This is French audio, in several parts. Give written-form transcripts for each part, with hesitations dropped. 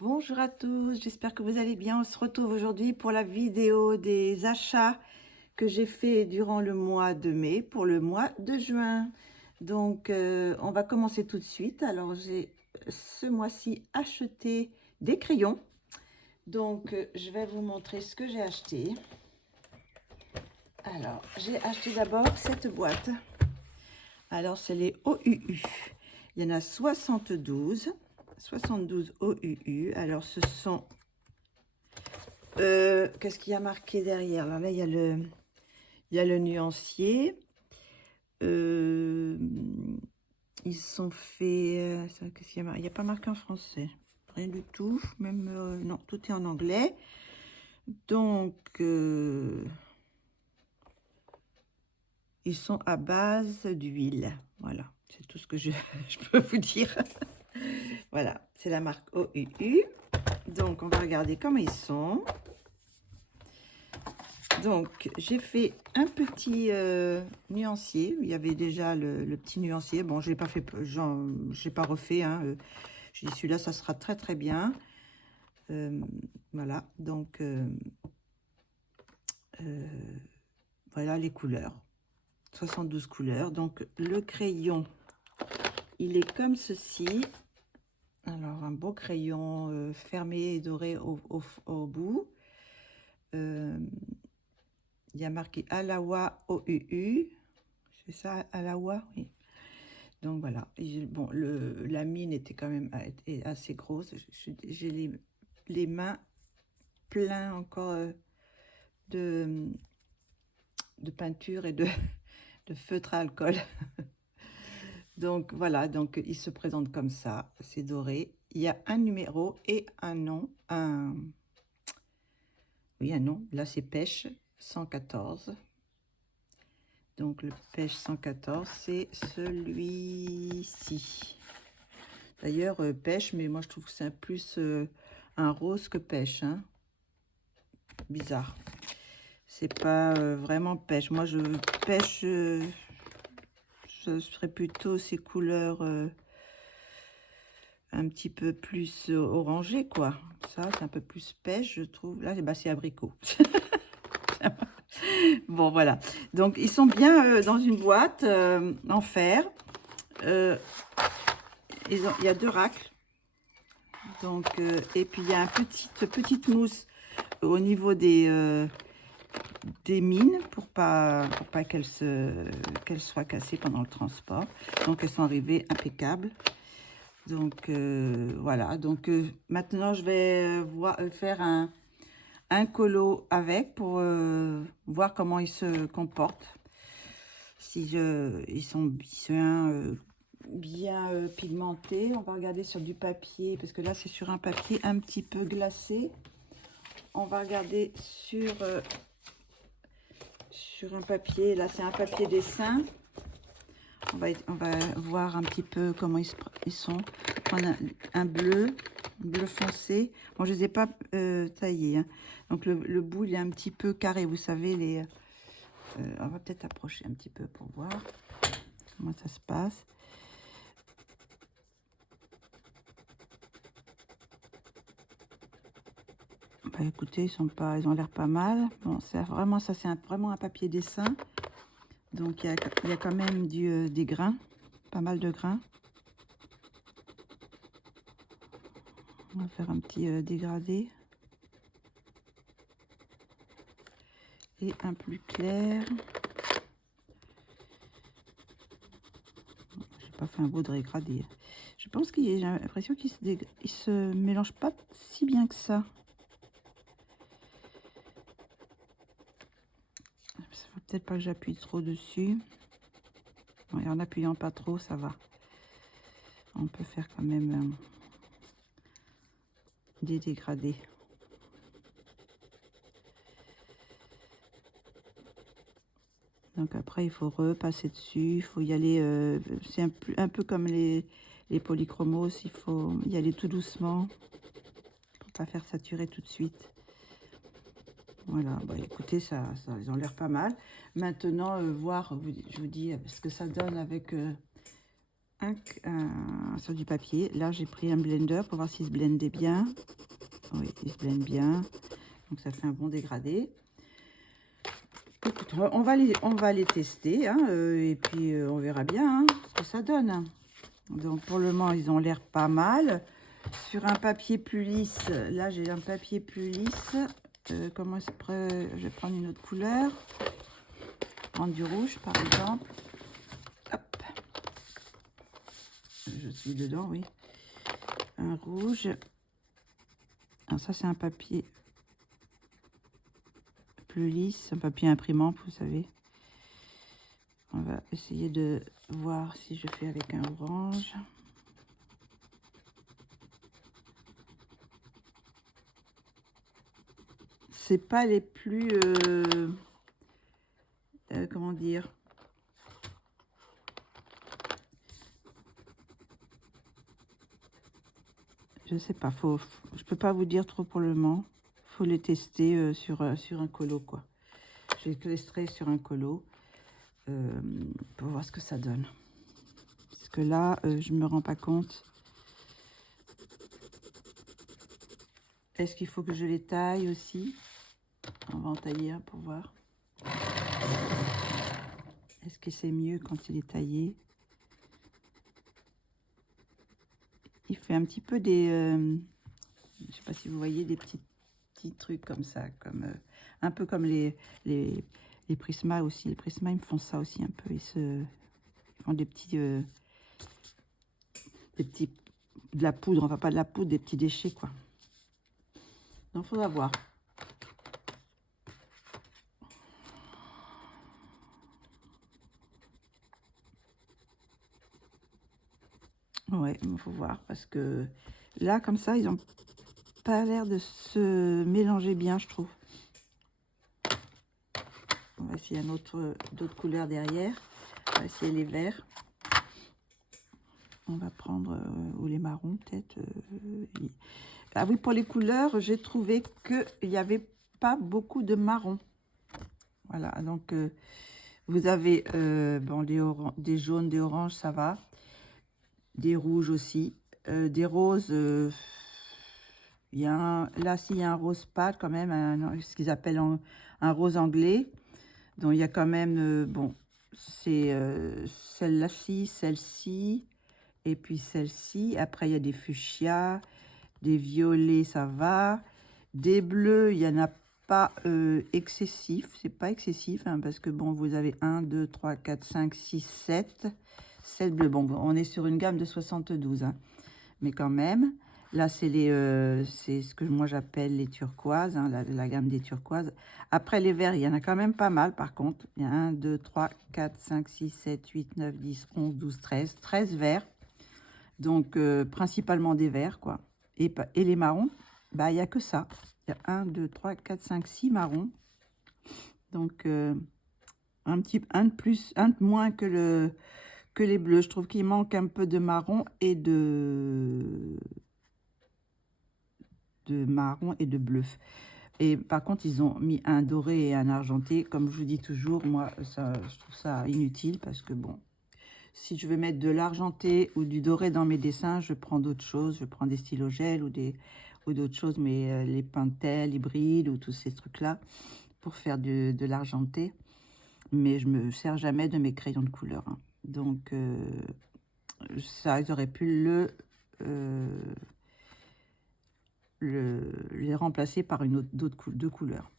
Bonjour à tous, j'espère que vous allez bien. On se retrouve aujourd'hui pour la vidéo des achats que j'ai fait durant le mois de mai pour le mois de juin. Donc, on va commencer tout de suite. Alors, j'ai ce mois-ci acheté des crayons. Donc, je vais vous montrer ce que j'ai acheté. Alors, j'ai acheté d'abord cette boîte. Alors, c'est les OUU. Il y en a 72 OUU. Alors, ce sont... qu'est-ce qu'il y a marqué derrière? Alors là, il y a le nuancier. Ils sont faits... qu'est-ce qu'il y a marqué? Il n'y a pas marqué en français. Rien du tout. Même, non, tout est en anglais. Donc, ils sont à base d'huile. Voilà, c'est tout ce que je peux vous dire. Voilà, c'est la marque OUU. Donc, on va regarder comment ils sont. Donc, j'ai fait un petit nuancier. Il y avait déjà le petit nuancier. Bon, je l'ai pas fait, j'ai pas refait. Hein. J'ai dit celui-là, ça sera très très bien. Voilà, donc voilà les couleurs. 72 couleurs. Donc, le crayon, il est comme ceci. Alors, un beau crayon fermé et doré au bout. Il y a marqué Alawa OUU. C'est ça, Alawa? Oui. Donc voilà. Bon, la mine était quand même assez grosse. J'ai les mains pleines encore de peinture et de feutre à alcool. Donc voilà, donc il se présente comme ça. C'est doré. Il y a un numéro et un nom. Oui, un nom. Là, c'est pêche 114. Donc, le pêche 114, c'est celui-ci. D'ailleurs, pêche, mais moi, je trouve que c'est plus un rose que pêche. Hein. Bizarre. C'est pas vraiment pêche. Moi, je pêche, ce serait plutôt ces couleurs un petit peu plus orangées, quoi. Ça, c'est un peu plus pêche, je trouve. Là, bah, c'est abricot. Bon, voilà. Donc, ils sont bien dans une boîte en fer. Il y a deux racles. Donc, et puis, il y a petite mousse au niveau des mines pour pas qu'elles soient cassées pendant le transport. Donc, elles sont arrivées impeccables. Donc, voilà. Donc, maintenant, je vais faire un colo avec pour voir comment ils se comportent. Ils sont bien pigmentés. On va regarder sur du papier, parce que là, c'est sur un papier un petit peu glacé. On va regarder sur un papier. Là, c'est un papier dessin. On va voir un petit peu comment ils sont. Prendre un bleu foncé. Bon, je ne les ai pas taillés. Hein. Donc, le bout, il est un petit peu carré. Vous savez, on va peut-être approcher un petit peu pour voir comment ça se passe. Bah, écoutez, ils ont l'air pas mal. Bon, c'est vraiment vraiment un papier dessin. Donc, il y a quand même des grains, pas mal de grains. On va faire un petit dégradé. Et un plus clair. J'ai pas fait un beau dégradé. Je pense qu'il j'ai l'impression qu'il se mélange pas si bien que ça. Faut peut-être pas que j'appuie trop dessus. Ouais, en appuyant pas trop, ça va. On peut faire quand même des dégradés. Donc après, il faut repasser dessus, il faut y aller, c'est un peu comme les polychromos, il faut y aller tout doucement, pour pas faire saturer tout de suite. Voilà, bah écoutez, ils ont l'air pas mal. Maintenant, voir, je vous dis, ce que ça donne avec sur du papier. Là, j'ai pris un blender pour voir s'il se blendait bien. Oui, il se blende bien. Donc, ça fait un bon dégradé. Écoute, on va les tester. Hein, et puis, on verra bien hein, ce que ça donne. Donc, pour le moment, ils ont l'air pas mal. Sur un papier plus lisse, là, j'ai un papier plus lisse. Comment est-ce que je vais prendre une autre couleur? Prendre du rouge, par exemple. Hop. Je suis dedans, oui. Un rouge. Alors ça, c'est un papier plus lisse, un papier imprimant, vous savez. On va essayer de voir si je fais avec un orange. C'est pas les plus... comment dire? Je sais pas, je peux pas vous dire trop pour le moment. Faut les tester sur un colo, quoi. Je les testerai sur un colo pour voir ce que ça donne. Parce que là, je me rends pas compte. Est-ce qu'il faut que je les taille aussi? On va en tailler un pour voir. Est-ce que c'est mieux quand il est taillé? Il fait un petit peu des... je sais pas si vous voyez des petits trucs comme ça. Un peu comme les Prisma aussi. Les Prisma, ils me font ça aussi un peu. Ils font des petits... de la poudre. Enfin, pas de la poudre, des petits déchets, quoi. Donc, il faudra voir. Ouais, il faut voir parce que là, comme ça, ils ont pas l'air de se mélanger bien, je trouve. On va essayer d'autres couleurs derrière. On va essayer les verts. On va prendre ou les marrons peut-être. Ah oui, pour les couleurs, j'ai trouvé qu'il n'y avait pas beaucoup de marron. Voilà, donc vous avez bon, des jaunes, des oranges, ça va. Des rouges aussi. Des roses, il y a là, s'il y a un rose pâle quand même, ce qu'ils appellent un rose anglais. Donc, il y a quand même, bon, c'est celle-ci, celle-ci, et puis celle-ci. Après, il y a des fuchsias, des violets, ça va. Des bleus, il n'y en a pas excessif. C'est pas excessif, hein, parce que, bon, vous avez 1, 2, 3, 4, 5, 6, 7. 7 bleus. Bon, on est sur une gamme de 72, hein, mais quand même. Là, c'est ce que moi j'appelle les turquoises, hein, la gamme des turquoises. Après, les verts, il y en a quand même pas mal, par contre. Il y a 1, 2, 3, 4, 5, 6, 7, 8, 9, 10, 11, 12, 13. 13 verts. Donc, principalement des verts, quoi. Et les marrons, bah, il n'y a que ça. Il y a 1, 2, 3, 4, 5, 6 marrons. Donc, un de plus, un de moins que les bleus. Je trouve qu'il manque un peu de marron et de marron et de bleu. Et par contre, ils ont mis un doré et un argenté. Comme je vous dis toujours, moi, je trouve ça inutile parce que, bon, si je veux mettre de l'argenté ou du doré dans mes dessins, je prends d'autres choses. Je prends des stylos gel ou d'autres choses, mais les Pentel, hybrides ou tous ces trucs-là pour faire de l'argenté. Mais je me sers jamais de mes crayons de couleur, hein. Donc, ça, ils auraient pu les remplacer par deux couleurs.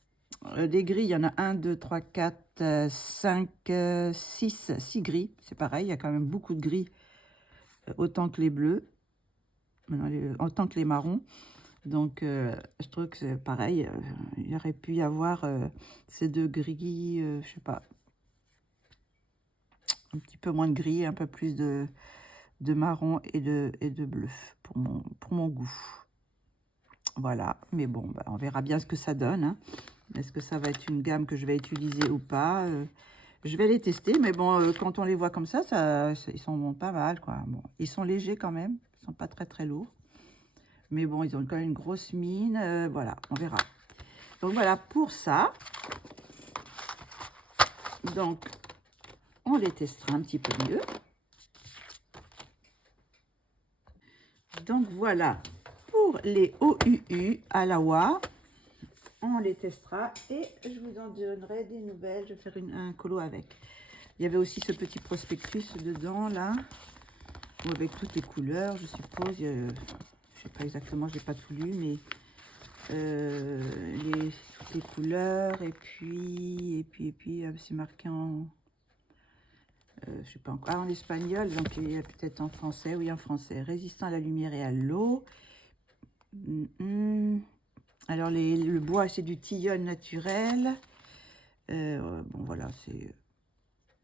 Les gris, il y en a 1, 2, 3, 4, 5, 6, 6 gris. C'est pareil, il y a quand même beaucoup de gris, autant que les bleus, autant que les marrons. Donc, je trouve que c'est pareil. Il aurait pu y avoir ces deux gris, je sais pas, un petit peu moins de gris, un peu plus de marron et de bleu pour mon goût. Voilà, mais bon, bah, on verra bien ce que ça donne, hein. Est-ce que ça va être une gamme que je vais utiliser ou pas? Je vais les tester, mais bon, quand on les voit comme ça, ils sont pas mal, quoi. Bon, ils sont légers quand même, ils sont pas très très lourds. Mais bon, ils ont quand même une grosse mine, voilà, on verra. Donc voilà pour ça. Donc, on les testera un petit peu mieux. Donc voilà, pour les OUU à l'AWA, on les testera et je vous en donnerai des nouvelles. Je vais faire un colo avec. Il y avait aussi ce petit prospectus dedans, là, avec toutes les couleurs, je suppose. Je ne sais pas exactement, je n'ai pas tout lu, mais toutes les couleurs. Et puis c'est marqué en... je sais pas encore, en espagnol, donc il y a peut-être en français, oui en français. Résistant à la lumière et à l'eau. Alors le bois c'est du tilleul naturel. Bon voilà,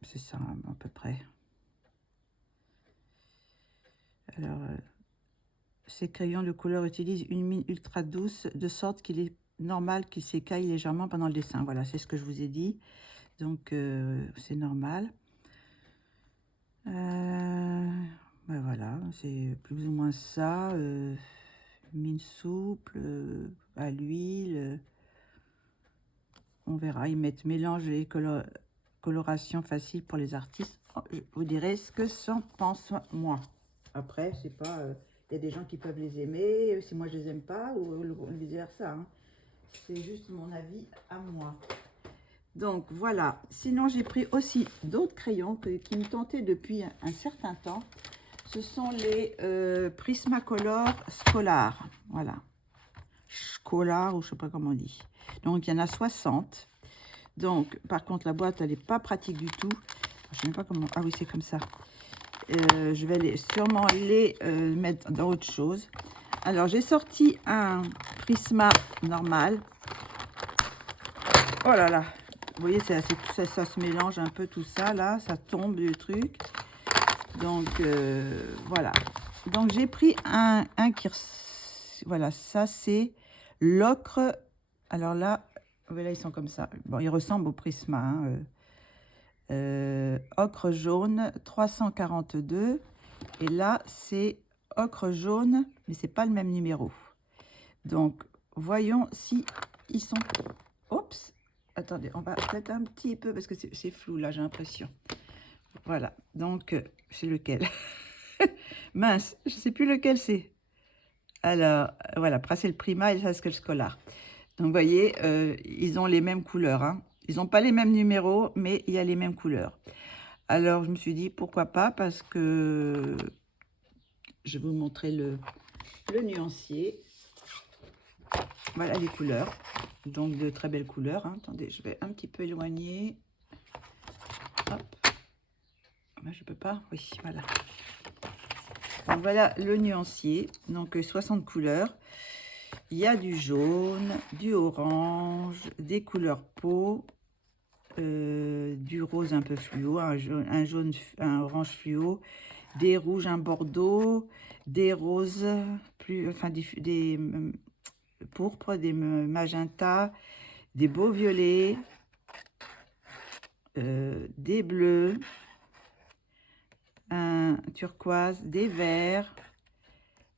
c'est ça à peu près. Alors ces crayons de couleur utilisent une mine ultra douce de sorte qu'il est normal qu'il s'écaille légèrement pendant le dessin. Voilà, c'est ce que je vous ai dit. Donc c'est normal. Ben voilà, c'est plus ou moins ça. Mine souple, à l'huile. On verra. Ils mettent mélange et coloration facile pour les artistes. Je vous dirai ce que j'en pense moi. Après, c'est pas. Il y a des gens qui peuvent les aimer, si moi je les aime pas, ou vice versa. Hein. C'est juste mon avis à moi. Donc voilà. Sinon, j'ai pris aussi d'autres crayons qui me tentaient depuis un certain temps. Ce sont les Prismacolor Scholar. Voilà. Scholar, ou je sais pas comment on dit. Donc, il y en a 60. Donc, par contre, la boîte, elle n'est pas pratique du tout. Je ne sais même pas comment... Ah oui, c'est comme ça. Je vais sûrement les mettre dans autre chose. Alors, j'ai sorti un Prisma normal. Oh là là. Vous voyez, ça se mélange un peu tout ça, là. Ça tombe, le truc. Donc, voilà. Donc, j'ai pris un qui... Voilà, ça, c'est l'ocre. Alors là, ils sont comme ça. Bon, ils ressemblent au Prisma. Hein. Ocre jaune, 342. Et là, c'est ocre jaune, mais c'est pas le même numéro. Donc, voyons si ils sont... Oups. Attendez, on va peut-être un petit peu, parce que c'est flou, là, j'ai l'impression. Voilà, donc, c'est lequel? Mince, je sais plus lequel c'est. Alors, voilà, c'est le Prima et ça, c'est le Scholar. Donc, vous voyez, ils ont les mêmes couleurs. Hein. Ils n'ont pas les mêmes numéros, mais il y a les mêmes couleurs. Alors, je me suis dit, pourquoi pas, parce que je vais vous montrer le nuancier. Voilà les couleurs. Donc, de très belles couleurs. Hein. Attendez, je vais un petit peu éloigner. Hop. Ben, je peux pas. Oui, voilà. Donc, voilà le nuancier. Donc, 60 couleurs. Il y a du jaune, du orange, des couleurs peau, du rose un peu fluo, un jaune, un orange fluo, des rouges, un bordeaux, des roses, des pourpres, des magentas, des beaux violets, des bleus, un turquoise, des verts,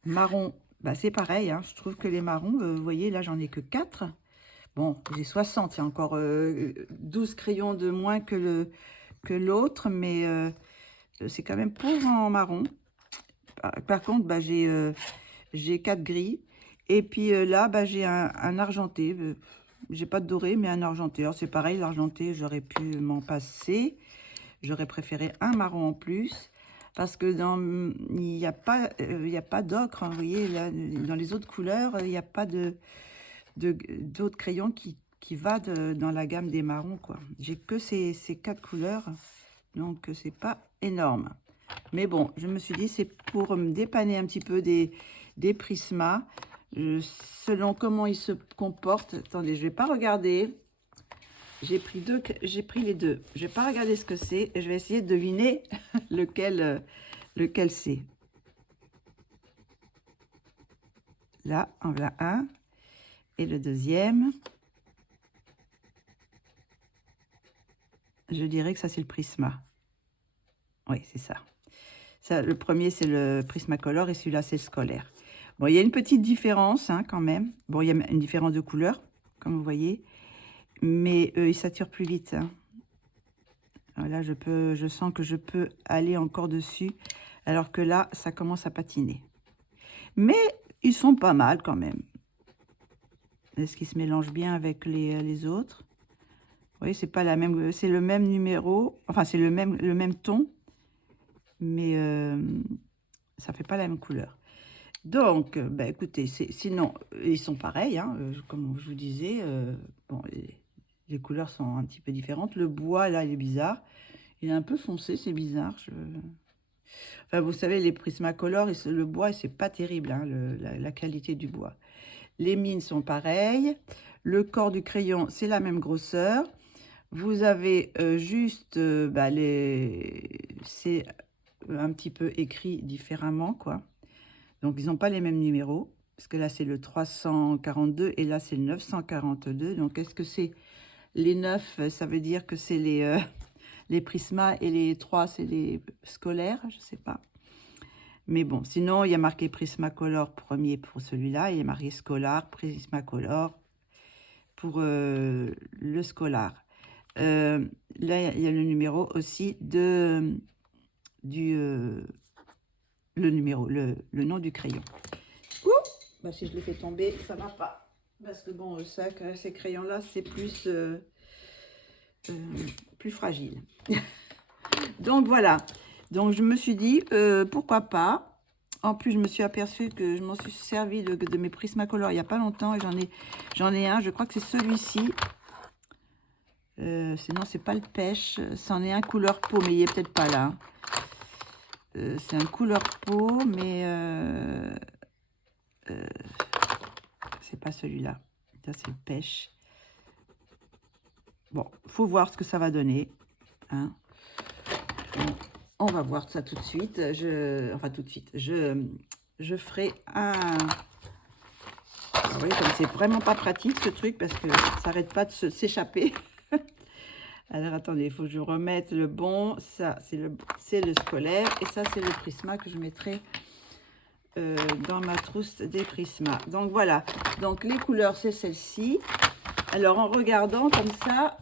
marron. Bah, c'est pareil, hein, je trouve que les marrons, vous voyez, là, j'en ai que 4. Bon, j'ai 60, il y a encore 12 crayons de moins que l'autre, mais c'est quand même pauvre en marron. Par contre, bah, j'ai 4 gris. Et puis là, bah, j'ai un argenté. J'ai pas de doré, mais un argenté. Alors, c'est pareil, l'argenté, j'aurais pu m'en passer. J'aurais préféré un marron en plus. Parce que il n'y a pas d'ocre, hein, vous voyez, là, dans les autres couleurs, il n'y a pas d'autres crayons qui va dans la gamme des marrons, quoi. J'ai que ces 4 couleurs, donc c'est pas énorme. Mais bon, je me suis dit, c'est pour me dépanner un petit peu des Prismas, selon comment ils se comportent. Attendez, je vais pas regarder. J'ai pris les deux. Je vais pas regarder ce que c'est et je vais essayer de deviner lequel c'est. Là, en voilà un. Et le deuxième, je dirais que ça, c'est le Prisma. Oui, c'est ça. Ça, le premier, c'est le Prismacolor et celui-là, c'est le Scolaire. Bon, il y a une petite différence, hein, quand même. Bon, il y a une différence de couleur, comme vous voyez. Mais il sature plus vite. Hein. Là, je sens que je peux aller encore dessus. Alors que là, ça commence à patiner. Mais ils sont pas mal quand même. Est-ce qu'ils se mélangent bien avec les autres? Oui, c'est pas la même, c'est le même numéro, enfin c'est le même ton, mais ça fait pas la même couleur. Donc, bah, écoutez, sinon, ils sont pareils, hein, comme je vous disais. Bon, les couleurs sont un petit peu différentes. Le bois, là, il est bizarre. Il est un peu foncé, c'est bizarre. Enfin, vous savez, les Prismacolor, le bois, c'est pas terrible, hein, la qualité du bois. Les mines sont pareilles. Le corps du crayon, c'est la même grosseur. Vous avez juste, bah, c'est un petit peu écrit différemment, quoi. Donc, ils n'ont pas les mêmes numéros. Parce que là, c'est le 342 et là, c'est le 942. Donc, est-ce que c'est les 9, ça veut dire que c'est les Prisma et les 3, c'est les scolaires? Je ne sais pas. Mais bon, sinon, il y a marqué Prismacolor premier pour celui-là. Il y a marqué Scholar, Prismacolor pour le Scholar. Là, il y a le numéro aussi le nom du crayon. Ouh, bah, si je le fais tomber, ça va pas. Parce que bon, ces crayons-là, c'est plus fragile. Donc voilà. Donc je me suis dit, pourquoi pas. En plus, je me suis aperçue que je m'en suis servi de mes Prismacolor il n'y a pas longtemps. Et j'en ai un, je crois que c'est celui-ci. Sinon, c'est pas le pêche. C'en est un couleur peau, mais il est peut-être pas là. C'est un couleur peau, mais c'est pas celui-là. Ça, c'est le pêche. Bon, faut voir ce que ça va donner. Hein. On va voir ça tout de suite. Enfin, tout de suite. Je ferai un... Vous voyez, comme c'est vraiment pas pratique ce truc, parce que ça n'arrête pas de s'échapper. Alors, attendez, il faut que je remette le bon. Ça, c'est le scolaire. Et ça, c'est le Prisma que je mettrai dans ma trousse des Prisma. Donc, voilà. Donc, les couleurs, c'est celle-ci. Alors, en regardant comme ça,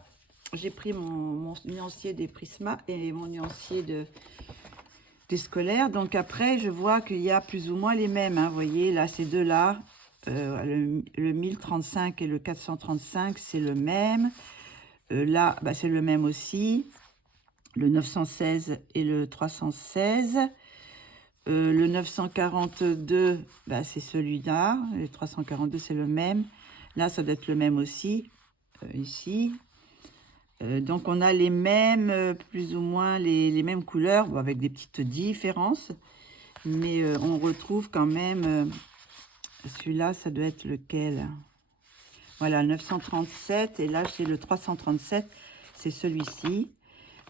j'ai pris mon nuancier des Prisma et mon nuancier des scolaires. Donc, après, je vois qu'il y a plus ou moins les mêmes. Hein, vous voyez, là, ces deux-là, le 1035 et le 435, c'est le même. Là, bah, c'est le même aussi. Le 916 et le 316. Le 942, bah, c'est celui-là. Le 342, c'est le même. Là, ça doit être le même aussi. Ici. Donc, on a les mêmes, plus ou moins les mêmes couleurs, bon, avec des petites différences. Mais on retrouve quand même... celui-là, ça doit être lequel? Voilà, 937. Et là, c'est le 337. C'est celui-ci.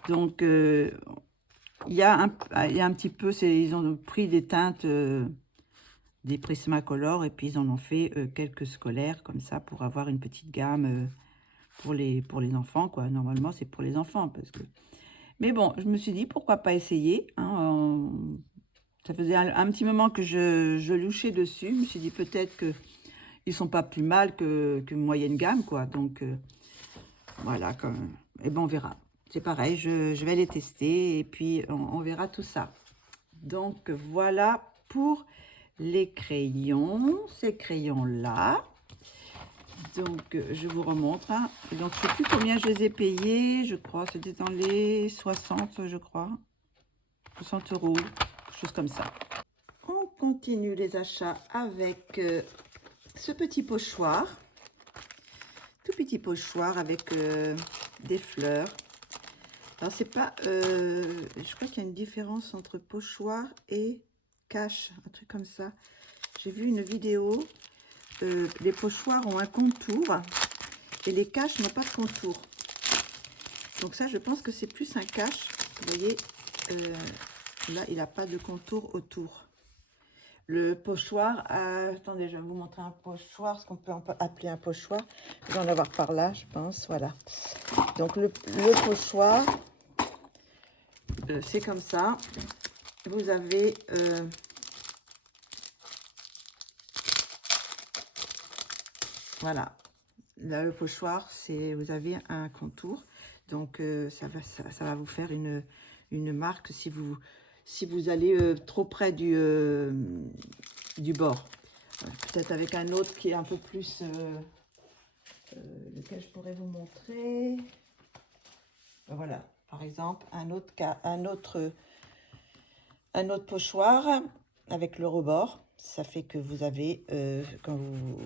Donc, il y a un petit peu, ils ont pris des teintes des Prismacolor et puis ils en ont fait quelques scolaires comme ça pour avoir une petite gamme pour les enfants, quoi. Normalement, c'est pour les enfants parce que... Mais bon, je me suis dit, pourquoi pas essayer, hein, ça faisait un petit moment que je louchais dessus. Je me suis dit, peut-être qu'ils sont pas plus mal que moyenne gamme, quoi. Donc, voilà, quand même. Et ben, on verra. C'est pareil, je vais les tester et puis on verra tout ça. Donc, voilà pour les crayons, ces crayons-là. Donc, je vous remontre. Hein. Donc, je ne sais plus combien je les ai payés. Je crois, c'était dans les 60, je crois. 60 €, quelque chose comme ça. On continue les achats avec ce petit pochoir. Tout petit pochoir avec des fleurs. Alors, c'est pas... je crois qu'il y a une différence entre pochoir et cache, un truc comme ça. J'ai vu une vidéo. Les pochoirs ont un contour et les caches n'ont pas de contour. Donc ça, je pense que c'est plus un cache. Vous voyez, là, il n'a pas de contour autour. Le pochoir, attendez, je vais vous montrer un pochoir, ce qu'on peut appeler un pochoir. Je vais en avoir par là, je pense, voilà. Donc le pochoir, c'est comme ça. Vous avez... voilà. Là, le pochoir, vous avez un contour. Donc, ça va vous faire une marque si vous allez trop près du bord. Peut-être avec un autre qui est un peu plus... lequel je pourrais vous montrer. Voilà, par exemple, un autre pochoir avec le rebord. Ça fait que vous avez, quand vous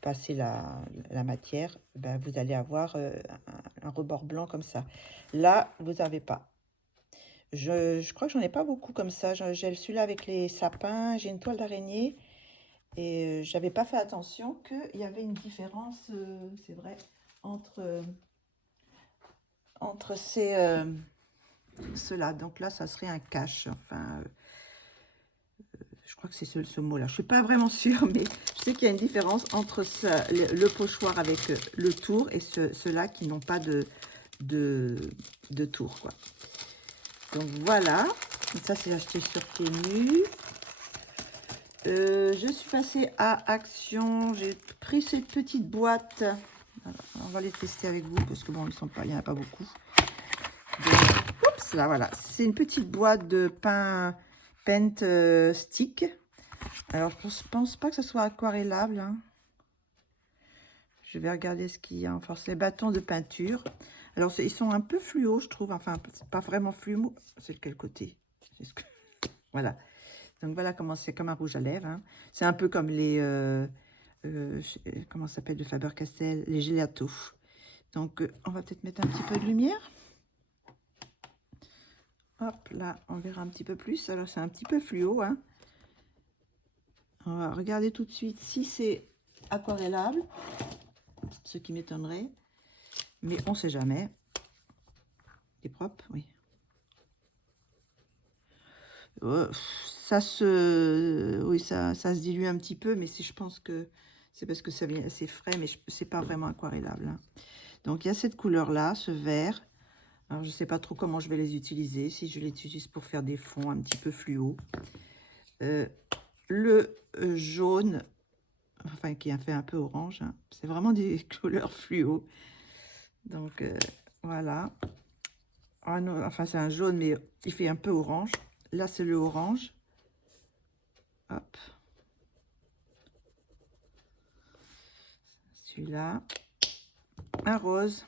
passez la matière, ben, vous allez avoir un rebord blanc comme ça. Là, vous n'avez pas. Je crois que j'en ai pas beaucoup comme ça. J'ai celui-là avec les sapins, j'ai une toile d'araignée. Et j'avais pas fait attention qu'il y avait une différence, c'est vrai, entre ceux-là. Donc là, ça serait un cache. Enfin, je crois que c'est ce mot-là. Je suis pas vraiment sûre, mais je sais qu'il y a une différence entre le pochoir avec le tour et ceux-là qui n'ont pas de tour, quoi. Donc voilà. Et ça, c'est acheté sur Temu. Je suis passée à Action. J'ai pris cette petite boîte. Alors, on va les tester avec vous parce que bon, il n'y en a pas beaucoup. Donc, oups, là voilà. C'est une petite boîte de paint stick. Alors, je pense pas que ce soit aquarellable, hein. Je vais regarder ce qu'il y a. Enfin, c'est les bâtons de peinture. Alors, ils sont un peu fluo, je trouve. Enfin, c'est pas vraiment fluo. C'est de quel côté? Voilà. Donc, voilà comment c'est, comme un rouge à lèvres, hein. C'est un peu comme les... comment ça s'appelle de Faber-Castell? Les gelato. Donc, on va peut-être mettre un petit peu de lumière. Hop, là, on verra un petit peu plus. Alors, c'est un petit peu fluo, hein. On va regarder tout de suite si c'est aquarellable. Ce qui m'étonnerait. Mais on ne sait jamais. C'est propre, oui. Ça se dilue un petit peu, mais je pense que c'est parce que c'est frais, mais c'est pas vraiment aquarellable, hein. Donc, il y a cette couleur-là, ce vert. Alors, je ne sais pas trop comment je vais les utiliser. Si je les utilise pour faire des fonds un petit peu fluo. Le jaune, enfin, qui a fait un peu orange, hein. C'est vraiment des couleurs fluo. Donc, voilà. Ah non, enfin, c'est un jaune, mais il fait un peu orange. Là, c'est le orange. Hop. Celui-là. Un rose.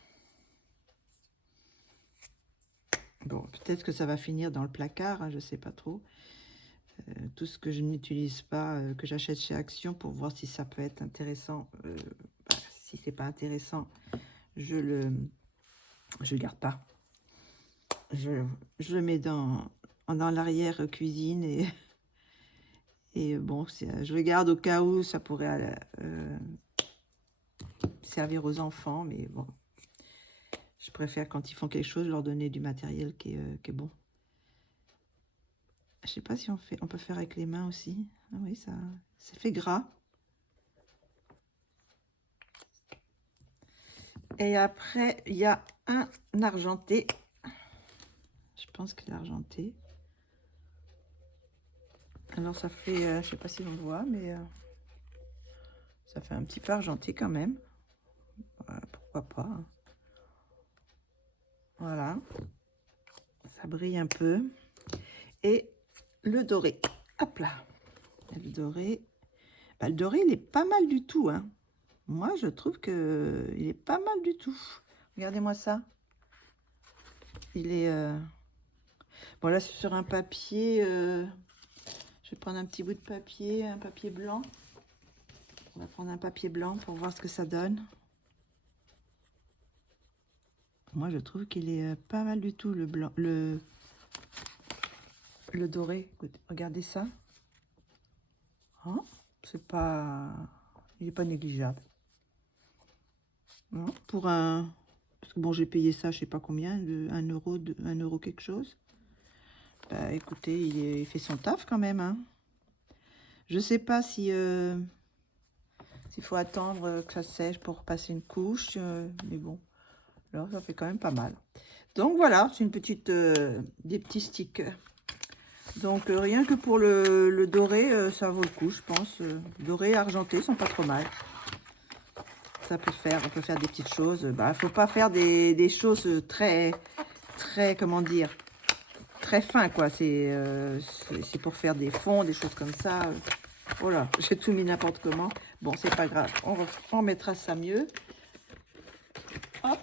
Bon, peut-être que ça va finir dans le placard, hein, je ne sais pas trop. Tout ce que je n'utilise pas, que j'achète chez Action pour voir si ça peut être intéressant. Bah, si c'est pas intéressant, je le garde pas. Je le mets dans l'arrière cuisine et bon, je le garde au cas où ça pourrait servir aux enfants, mais bon, je préfère quand ils font quelque chose leur donner du matériel qui est bon. Je sais pas si on peut faire avec les mains aussi. Ah oui, ça fait gras. Et après, il y a un argenté. Je pense qu'il est argenté. Alors, ça fait, je sais pas si on voit, mais ça fait un petit peu argenté quand même. Pourquoi pas, hein. Voilà. Ça brille un peu. Et le doré. Hop là. Le doré. Bah, le doré, il est pas mal du tout, hein. Moi, je trouve que il est pas mal du tout. Regardez-moi ça. Il est... Bon, là, c'est sur un papier. Je vais prendre un petit bout de papier, un papier blanc. On va prendre un papier blanc pour voir ce que ça donne. Moi, je trouve qu'il est pas mal du tout, le blanc, le doré. Écoute, regardez ça. Hein, c'est pas... Il n'est pas négligeable. Non, pour un... Parce que bon, j'ai payé ça, je sais pas combien, de 1 euro quelque chose. Bah, écoutez, il fait son taf quand même, hein. Je sais pas si... s'il faut attendre que ça sèche pour passer une couche, mais bon, là, ça fait quand même pas mal. Donc voilà, c'est une petite, des petits sticks. Donc rien que pour le doré, ça vaut le coup, je pense. Doré et argenté sont pas trop mal. Ça peut faire, on peut faire des petites choses. Bah, faut pas faire des choses très, comment dire, très fin, quoi. C'est pour faire des fonds, des choses comme ça. Voilà, j'ai tout mis n'importe comment. Bon, c'est pas grave. On mettra ça mieux. Hop,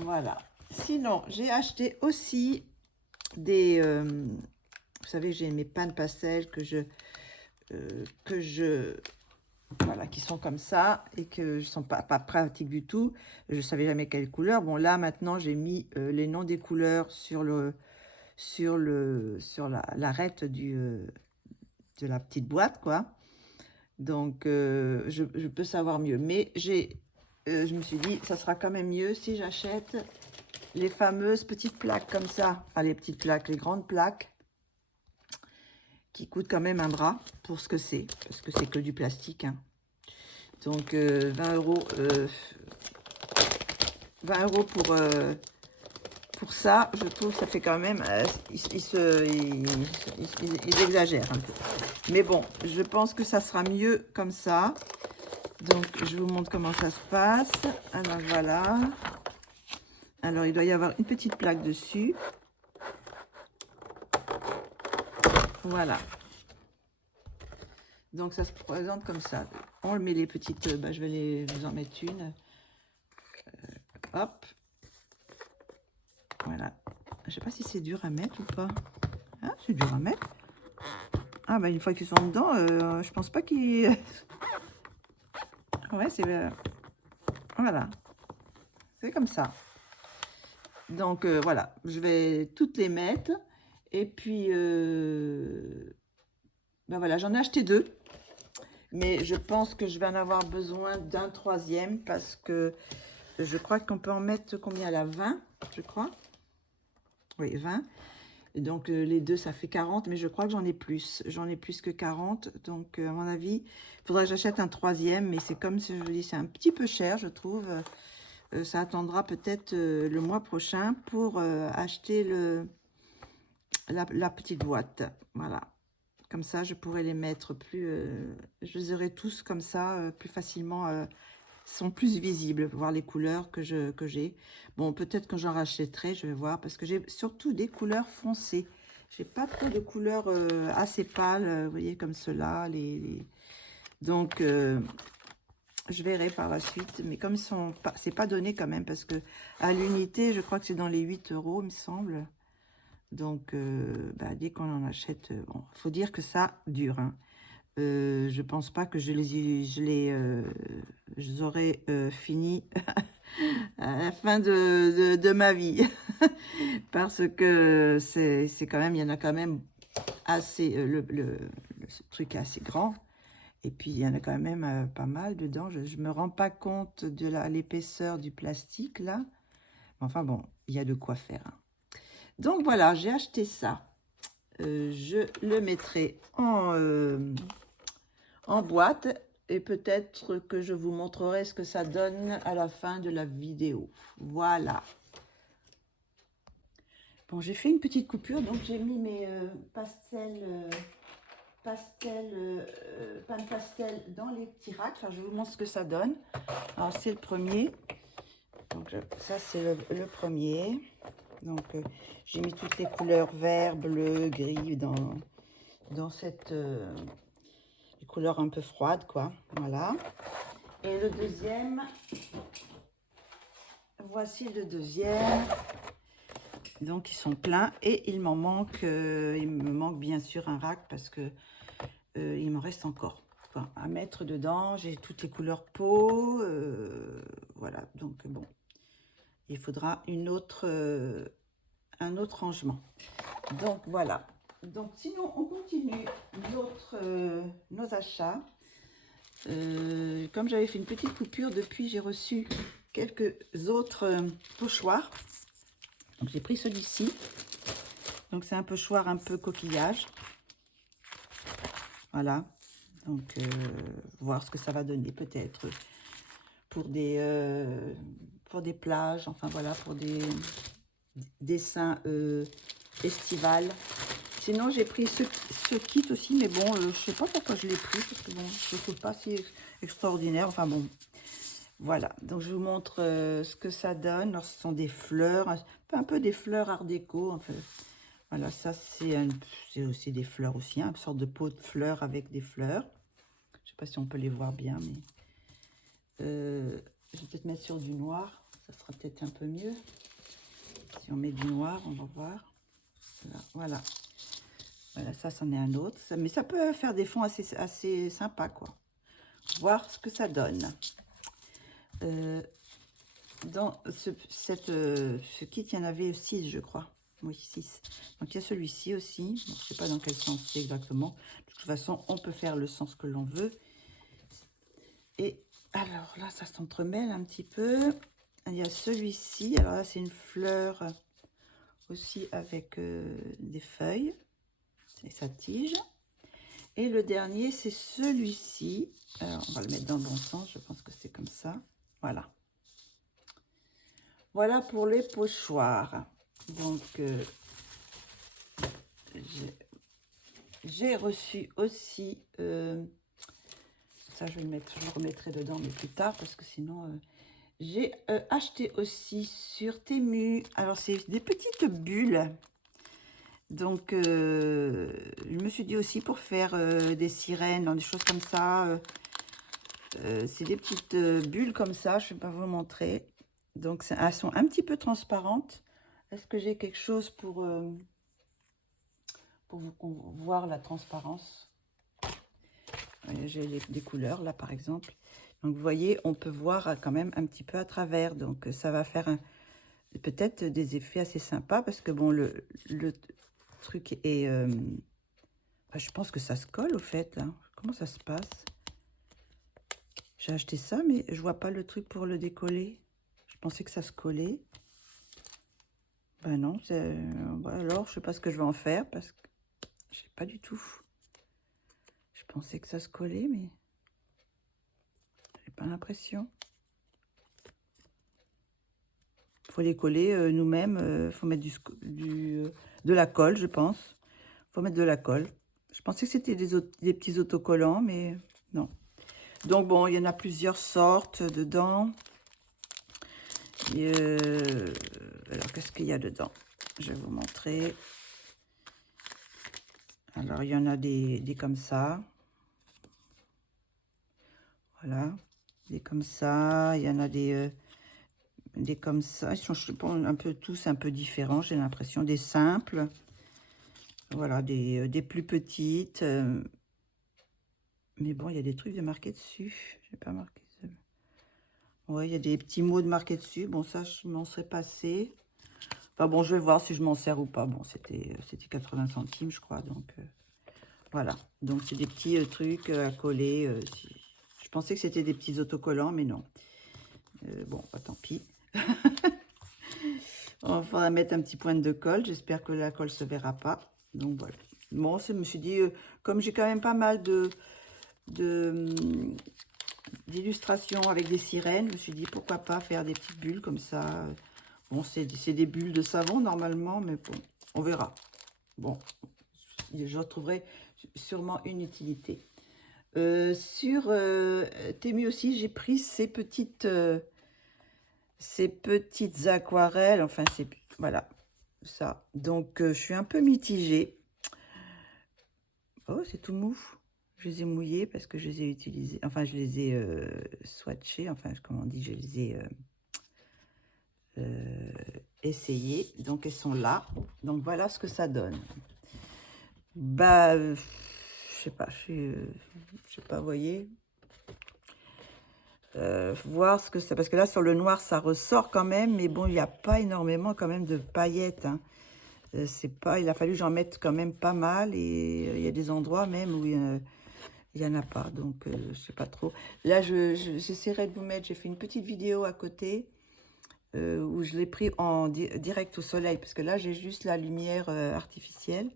voilà. Sinon, j'ai acheté aussi des... vous savez, j'ai mes pans pastel voilà, qui sont comme ça et que ne sont pas pratiques du tout. Je ne savais jamais quelle couleur. Bon, là, maintenant, j'ai mis les noms des couleurs sur l'arête de la petite boîte, quoi. Donc, je peux savoir mieux. Mais je me suis dit, ça sera quand même mieux si j'achète les fameuses petites plaques comme ça. Enfin, les petites plaques, les grandes plaques qui coûtent quand même un bras pour ce que c'est. Parce que c'est que du plastique, hein. Donc, 20 euros. 20 euros pour ça, je trouve que ça fait quand même... ils exagèrent un peu. Mais bon, je pense que ça sera mieux comme ça. Donc, je vous montre comment ça se passe. Alors, voilà. Alors, il doit y avoir une petite plaque dessus. Voilà. Donc, ça se présente comme ça. On met les petites... je vais vous en mettre une. Hop. Voilà. Je sais pas si c'est dur à mettre ou pas. Ah, c'est dur à mettre. Ah, bah, une fois qu'ils sont dedans, je pense pas qu'ils... ouais, c'est... voilà. C'est comme ça. Donc, voilà. Je vais toutes les mettre. Et puis, ben voilà, j'en ai acheté 2. Mais je pense que je vais en avoir besoin d'un 3e parce que je crois qu'on peut en mettre combien là, 20, je crois. Oui, 20. Et donc, les 2, ça fait 40, mais je crois que j'en ai plus. J'en ai plus que 40. Donc, à mon avis, il faudra que j'achète un 3e. Mais c'est comme si je vous dis, c'est un petit peu cher, je trouve. Ça attendra peut-être le mois prochain pour acheter la petite boîte. Voilà. Comme ça, je pourrais les mettre plus... je les aurai tous comme ça, plus facilement... sont plus visibles, voir les couleurs que j'ai. Bon, peut-être que j'en rachèterai, je vais voir, parce que j'ai surtout des couleurs foncées. J'ai pas trop de couleurs assez pâles, vous voyez, comme cela. Donc, je verrai par la suite. Mais comme c'est pas donné quand même, parce que à l'unité, je crois que c'est dans les 8 euros, il me semble. Donc, dès qu'on en achète, bon, faut dire que ça dure, hein. Je pense pas que je les aurais fini à la fin de ma vie. Parce que c'est quand même, il y en a quand même assez, le truc est assez grand. Et puis, il y en a quand même pas mal dedans. Je me rends pas compte de l'épaisseur du plastique, là. Enfin bon, il y a de quoi faire, hein. Donc, voilà, j'ai acheté ça. Je le mettrai en boîte. Et peut-être que je vous montrerai ce que ça donne à la fin de la vidéo. Voilà. Bon, j'ai fait une petite coupure, donc j'ai mis mes pan pastel dans les petits racks. Alors, je vous montre ce que ça donne. Alors, c'est le premier. Donc, ça, c'est le premier. Donc, j'ai mis toutes les couleurs vert, bleu, gris dans cette couleur un peu froide, quoi. Voilà. Et le deuxième, voici le deuxième. Donc, ils sont pleins et il me manque bien sûr un rack parce que il m'en reste encore à mettre dedans. J'ai toutes les couleurs peau. Voilà, donc bon, il faudra un autre rangement. Donc, voilà. Donc, sinon, on continue nos achats. Comme j'avais fait une petite coupure depuis, j'ai reçu quelques autres pochoirs. Donc, j'ai pris celui-ci. Donc, c'est un pochoir un peu coquillage. Voilà. Donc, voir ce que ça va donner peut-être pour des plages. Enfin, voilà, pour des dessins estivales. Sinon, j'ai pris ce kit aussi, mais bon, je sais pas pourquoi je l'ai pris, parce que bon, je ne trouve pas si extraordinaire. Enfin bon, voilà. Donc, je vous montre ce que ça donne. Alors, ce sont des fleurs, un peu des fleurs art déco, en fait. Voilà, ça c'est aussi des fleurs aussi, hein, une sorte de pot de fleurs avec des fleurs. Je sais pas si on peut les voir bien, mais je vais peut-être mettre sur du noir, ça sera peut-être un peu mieux. Si on met du noir, on va voir. Voilà, voilà, ça c'en est un autre. Mais ça peut faire des fonds assez sympas, quoi. Voir ce que ça donne. Dans ce kit, il y en avait 6, je crois. Oui, 6. Donc, il y a celui-ci aussi. Donc, je ne sais pas dans quel sens c'est exactement. De toute façon, on peut faire le sens que l'on veut. Et alors, là, ça s'entremêle un petit peu. Il y a celui-ci. Alors là, c'est une fleur aussi avec des feuilles. C'est sa tige. Et le dernier, c'est celui-ci. Alors, on va le mettre dans le bon sens. Je pense que c'est comme ça. Voilà. Voilà pour les pochoirs. Donc, j'ai reçu aussi, ça je vais le mettre, je le remettrai dedans, mais plus tard, parce que sinon, j'ai acheté aussi sur Temu. Alors, c'est des petites bulles. Donc, je me suis dit aussi pour faire des sirènes, des choses comme ça. C'est des petites bulles comme ça, je ne vais pas vous montrer. Donc, elles sont un petit peu transparentes. Est-ce que j'ai quelque chose pour vous voir la transparence? J'ai des couleurs, là, par exemple. Donc, vous voyez, on peut voir quand même un petit peu à travers. Donc, ça va faire peut-être des effets assez sympas. Parce que, bon, le truc est... je pense que ça se colle, au fait. Hein. Comment ça se passe? J'ai acheté ça, mais je vois pas le truc pour le décoller. Je pensais que ça se collait. Ben non, alors je sais pas ce que je vais en faire parce que je sais pas du tout. Je pensais que ça se collait, mais j'ai pas l'impression. Faut les coller nous-mêmes. Faut mettre de la colle, je pense. Faut mettre de la colle. Je pensais que c'était des petits autocollants, mais non. Donc bon, il y en a plusieurs sortes dedans. Et alors, qu'est-ce qu'il y a dedans? Je vais vous montrer. Alors, il y en a des comme ça. Voilà. Des comme ça. Il y en a des comme ça. Ils sont, je pense, un peu tous un peu différents, j'ai l'impression. Des simples. Voilà, des plus petites. Mais bon, il y a des trucs de marqués dessus. Je n'ai pas marqué ça. Ouais, il y a des petits mots de marqués dessus. Bon, ça, je m'en serais passé. Enfin bon, je vais voir si je m'en sers ou pas. Bon, c'était 80 centimes, je crois. Donc, voilà. Donc, c'est des petits trucs à coller. Je pensais que c'était des petits autocollants, mais non. Bon, bah, tant pis. On va mettre un petit point de colle. J'espère que la colle se verra pas. Donc, voilà. Bon, je me suis dit, comme j'ai quand même pas mal d'illustrations avec des sirènes, je me suis dit, pourquoi pas faire des petites bulles comme ça. Bon, c'est des bulles de savon, normalement, mais bon, on verra. Bon, je retrouverai sûrement une utilité. Sur Temu aussi, j'ai pris ces petites aquarelles. Enfin, voilà, ça. Donc, je suis un peu mitigée. Oh, c'est tout mou. Je les ai mouillées parce que je les ai utilisées. Enfin, je les ai swatchées. Enfin, comment on dit, je les ai essayées. Donc, elles sont là. Donc, voilà ce que ça donne. Bah, je sais pas, je sais pas, vous voyez. Voir ce que c'est. Parce que là, sur le noir, ça ressort quand même. Mais bon, il n'y a pas énormément quand même de paillettes. Hein. Il a fallu que j'en mette quand même pas mal. Et il y a des endroits même où il n'y en a pas. Donc, je sais pas trop. Là, j'essaierai de vous mettre... J'ai fait une petite vidéo à côté où je l'ai pris en direct au soleil. Parce que là, j'ai juste la lumière artificielle.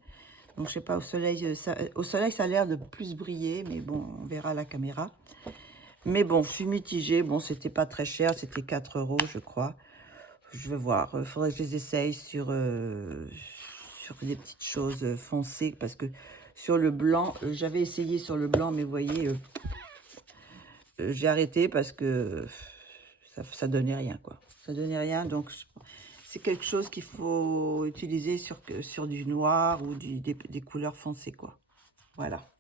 Donc, je sais pas, au soleil, ça a l'air de plus briller. Mais bon, on verra à la caméra. Mais bon, je suis mitigée. Bon, c'était pas très cher. C'était 4 €, je crois. Je vais voir. Il faudrait que je les essaye sur des petites choses foncées. Parce que sur le blanc, j'avais essayé sur le blanc. Mais vous voyez, j'ai arrêté parce que ça donnait rien, quoi. Ça donnait rien. Donc, c'est quelque chose qu'il faut utiliser sur du noir ou des couleurs foncées, quoi. Voilà.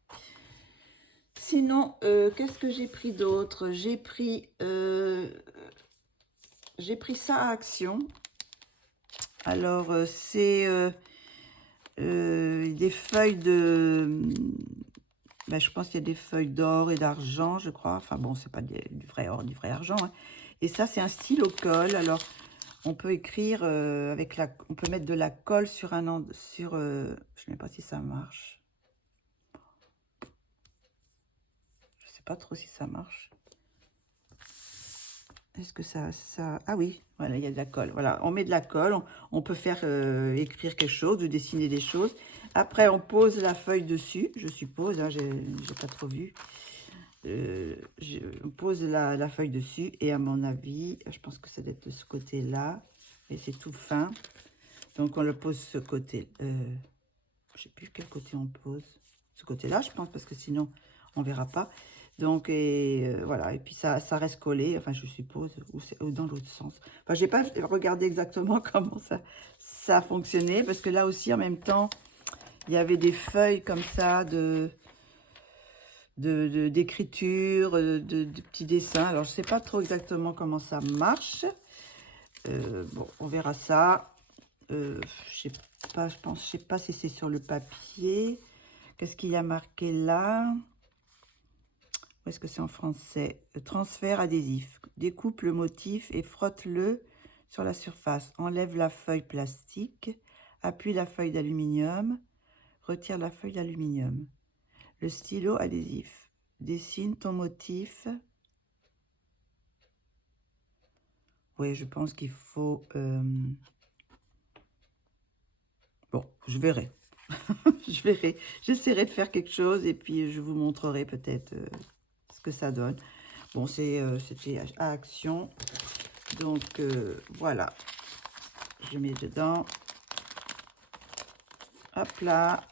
Sinon, qu'est-ce que j'ai pris d'autre? J'ai pris ça à Action. Alors, c'est des feuilles de... Ben, je pense qu'il y a des feuilles d'or et d'argent, je crois. Enfin bon, c'est pas du vrai or, du vrai argent, hein. Et ça, c'est un stylo colle. Alors, on peut écrire on peut mettre de la colle sur je ne sais pas si ça marche. Je sais pas trop si ça marche. Est-ce que ça... Ah oui, voilà, il y a de la colle. Voilà, on met de la colle. On peut faire écrire quelque chose ou dessiner des choses. Après, on pose la feuille dessus, je suppose. Hein, j'ai pas trop vu. On pose la feuille dessus. Et à mon avis, je pense que ça doit être de ce côté-là. Et c'est tout fin. Donc, on le pose ce côté. Je sais plus quel côté on pose. Ce côté-là, je pense, parce que sinon, on verra pas. Donc, voilà. Et puis, ça reste collé, enfin, je suppose, ou dans l'autre sens. Enfin, j'ai pas regardé exactement comment ça fonctionnait, parce que là aussi, en même temps, il y avait des feuilles comme ça d'écriture, de petits dessins. Alors, je sais pas trop exactement comment ça marche. Bon, on verra ça. Je sais pas, je sais pas si c'est sur le papier. Qu'est-ce qu'il y a marqué là? Où est-ce que c'est en français? Transfert adhésif. Découpe le motif et frotte-le sur la surface. Enlève la feuille plastique. Appuie la feuille d'aluminium. Retire la feuille d'aluminium. Le stylo adhésif. Dessine ton motif. Oui, je pense qu'il faut... Bon, je verrai. Je verrai. J'essaierai de faire quelque chose et puis je vous montrerai peut-être ce que ça donne. Bon, c'était à Action. Donc, voilà. Je mets dedans. Hop là.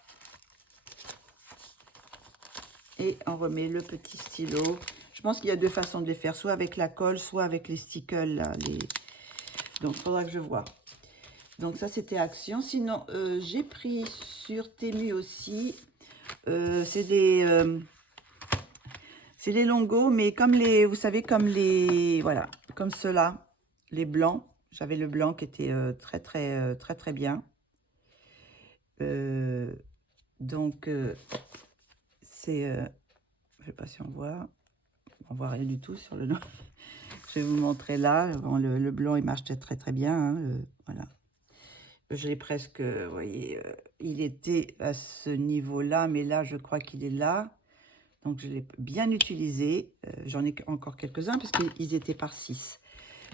Et on remet le petit stylo. Je pense qu'il y a deux façons de les faire. Soit avec la colle, soit avec les stickers. Là, Donc, il faudra que je vois. Donc, ça, c'était Action. Sinon, j'ai pris sur Temu aussi. C'est des longos, mais comme vous savez, voilà, comme ceux-là, les blancs. J'avais le blanc qui était très bien. Donc, c'est, je sais pas si on voit rien du tout sur le nom. Je vais vous montrer là. Bon, le blanc, il marche très bien. Hein, voilà. Je l'ai presque, vous voyez, il était à ce niveau-là, mais là, je crois qu'il est là. Donc, je l'ai bien utilisé. J'en ai encore quelques-uns parce qu'ils étaient par 6.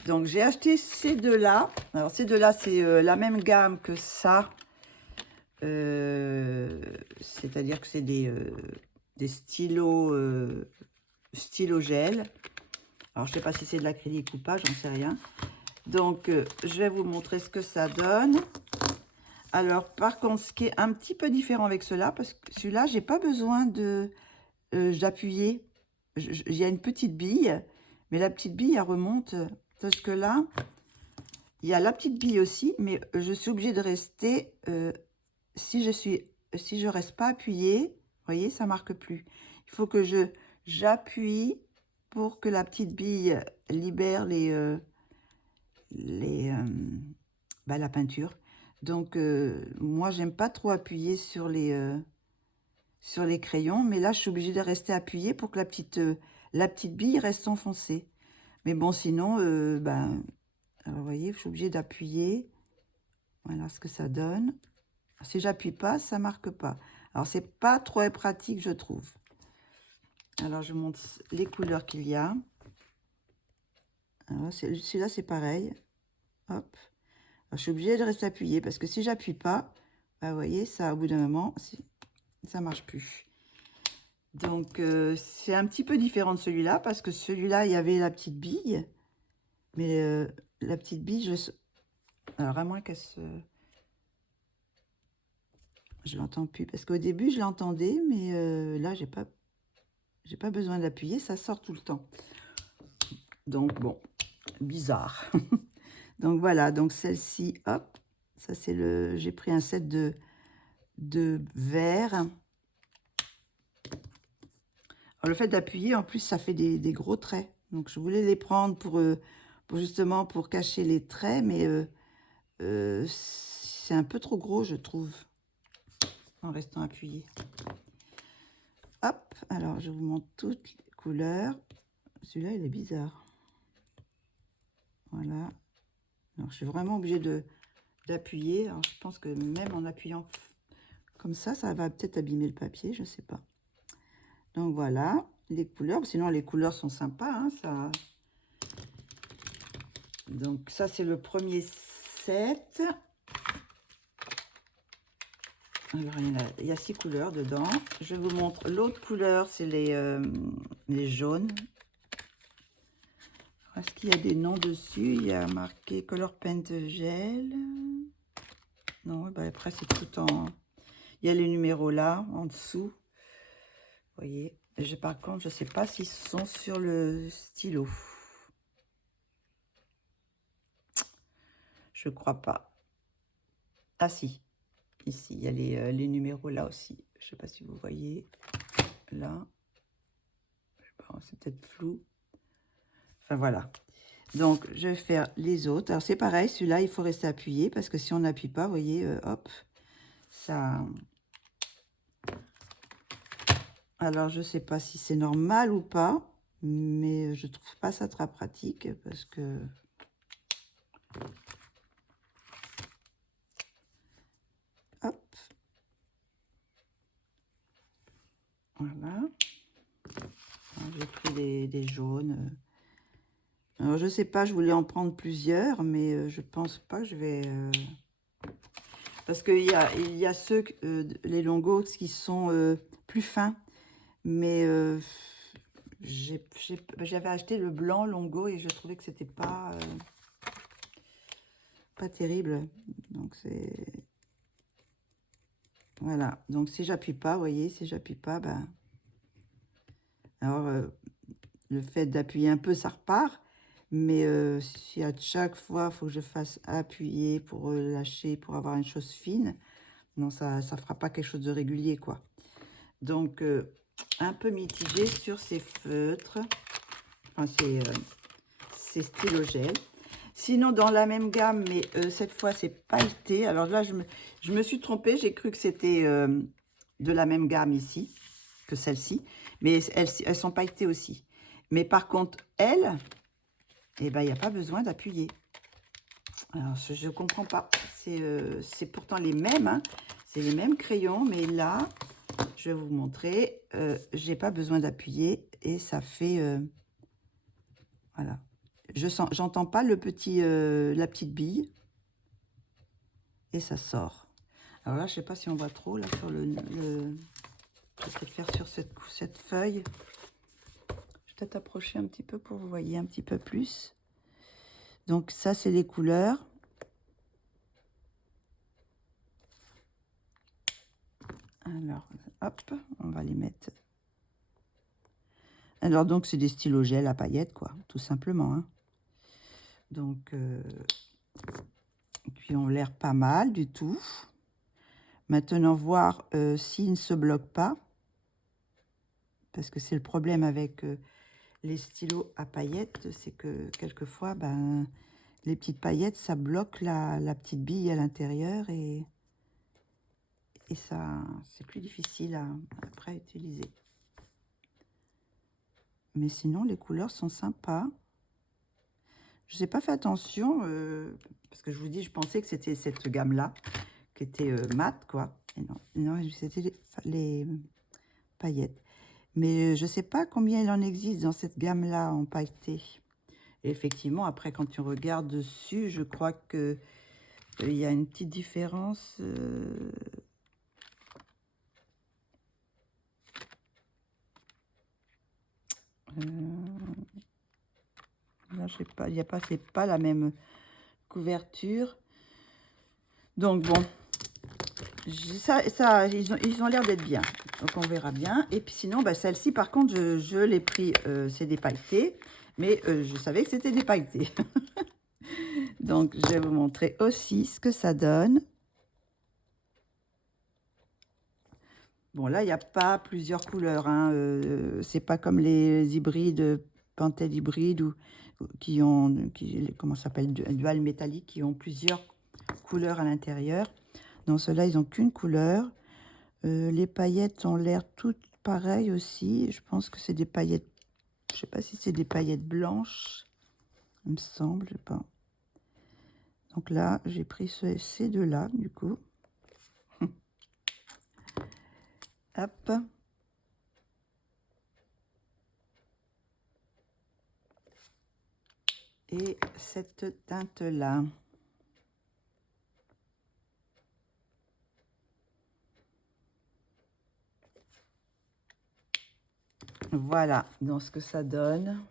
Donc, j'ai acheté ces deux-là. Alors, ces deux-là, c'est la même gamme que ça. C'est-à-dire que c'est des stylos, stylo gel. Alors, je ne sais pas si c'est de l'acrylique ou pas, j'en sais rien. Donc, je vais vous montrer ce que ça donne. Alors, par contre, ce qui est un petit peu différent avec ceux-là, parce que celui-là, j'ai pas besoin d'appuyer. Il y a une petite bille, mais la petite bille, elle remonte. Parce que là, il y a la petite bille aussi, mais je suis obligée de rester... si je reste pas appuyée, vous voyez, ça marque plus. Il faut que j'appuie pour que la petite bille libère la peinture. Donc, moi, j'aime pas trop appuyer sur les crayons, mais là, je suis obligée de rester appuyée pour que la petite bille reste enfoncée. Mais bon, sinon, alors, vous voyez, je suis obligée d'appuyer. Voilà ce que ça donne. Si j'appuie pas, ça marque pas. Alors, c'est pas trop pratique, je trouve. Alors, je montre les couleurs qu'il y a. Alors, celui-là, c'est pareil. Hop. Alors, je suis obligée de rester appuyée parce que si j'appuie pas, vous voyez, ça, au bout d'un moment, ça marche plus. Donc, c'est un petit peu différent de celui-là parce que celui-là, il y avait la petite bille. Mais la petite bille, alors, à moins qu'elle se... Je l'entends plus parce qu'au début je l'entendais, mais là j'ai pas besoin d'appuyer, ça sort tout le temps. Donc bon, bizarre. Donc voilà, donc celle-ci, hop, ça c'est le... J'ai pris un set de verre. Alors, le fait d'appuyer, en plus, ça fait des gros traits. Donc je voulais les prendre pour justement pour cacher les traits, mais c'est un peu trop gros, je trouve, en restant appuyé. Hop, alors je vous montre toutes les couleurs. Celui-là, il est bizarre. Voilà. Alors, je suis vraiment obligée d'appuyer. Alors, je pense que même en appuyant comme ça va peut-être abîmer le papier, je sais pas. Donc, voilà les couleurs. Sinon, les couleurs sont sympas, hein, ça. Donc, ça, c'est le premier set. Alors, il y a 6 couleurs dedans. Je vous montre l'autre couleur, c'est les jaunes. Est-ce qu'il y a des noms dessus? Il y a marqué Color Paint Gel. Non, bah après c'est tout en... Il y a les numéros là, en dessous. Vous voyez. Par contre, je ne sais pas s'ils sont sur le stylo. Je crois pas. Ah si. Ici, il y a les numéros là aussi. Je ne sais pas si vous voyez. Là. C'est peut-être flou. Enfin voilà. Donc, je vais faire les autres. Alors, c'est pareil, celui-là, il faut rester appuyé parce que si on n'appuie pas, vous voyez, hop, ça... Alors, je ne sais pas si c'est normal ou pas, mais je trouve pas ça très pratique parce que... Hop. Voilà. J'ai pris des jaunes. Alors, je sais pas, je voulais en prendre plusieurs, mais je pense pas que je vais... Parce qu'il y a ceux, les longos qui sont plus fins. Mais j'avais acheté le blanc longo et je trouvais que c'était pas terrible. Donc, c'est... Voilà. Donc, si j'appuie pas, vous voyez, si j'appuie pas, ben... Alors, le fait d'appuyer un peu, ça repart. Mais si à chaque fois, il faut que je fasse appuyer pour lâcher, pour avoir une chose fine, non, ça fera pas quelque chose de régulier, quoi. Donc, un peu mitigé sur ces feutres, enfin, ces stylos gel. Sinon, dans la même gamme, mais cette fois, c'est pailleté. Alors là, je me suis trompée, j'ai cru que c'était de la même gamme ici, que celle-ci. Mais elles sont pailletées aussi. Mais par contre, elles, eh ben, il n'y a pas besoin d'appuyer. Alors, je ne comprends pas. C'est pourtant les mêmes, hein. C'est les mêmes crayons, mais là, je vais vous montrer. J'ai pas besoin d'appuyer et ça fait... voilà. J'entends pas la petite bille. Et ça sort. Alors là, je sais pas si on voit trop, là, sur le... Je vais peut-être faire sur cette feuille. Je vais peut-être approcher un petit peu pour que vous voyez un petit peu plus. Donc ça, c'est les couleurs. Alors, hop, on va les mettre. Alors, donc, c'est des stylos gel à paillettes, quoi, tout simplement. Hein. Donc, puis ont l'air pas mal du tout. Maintenant, voir s'ils ne se bloquent pas. Parce que c'est le problème avec les stylos à paillettes, c'est que quelquefois, ben, les petites paillettes, ça bloque la petite bille à l'intérieur et ça, c'est plus difficile après utiliser. Mais sinon, les couleurs sont sympas. Je n'ai pas fait attention, parce que je vous dis, je pensais que c'était cette gamme-là, qui était mate, quoi. Et non, c'était les paillettes. Mais je ne sais pas combien il en existe dans cette gamme-là en pailleté. Et effectivement, après, quand tu regardes dessus, je crois que il y a une petite différence. Là, je sais pas, c'est pas la même couverture. Donc bon, ils ont l'air d'être bien. Donc on verra bien. Et puis sinon, bah, celle-ci, par contre, je l'ai pris, c'est des pailletés, mais je savais que c'était des pailletés. Donc, je vais vous montrer aussi ce que ça donne. Bon, là, il n'y a pas plusieurs couleurs, hein. C'est pas comme les hybrides, Pentel hybride ou comment ça s'appelle, dual métallique, qui ont plusieurs couleurs à l'intérieur. Dans ceux-là, ils n'ont qu'une couleur. Les paillettes ont l'air toutes pareilles aussi. Je pense que c'est des paillettes, je sais pas si c'est des paillettes blanches, il me semble, je sais pas. Donc là, j'ai pris ces deux-là, du coup. Hop. Et cette teinte-là. Voilà, donc ce que ça donne.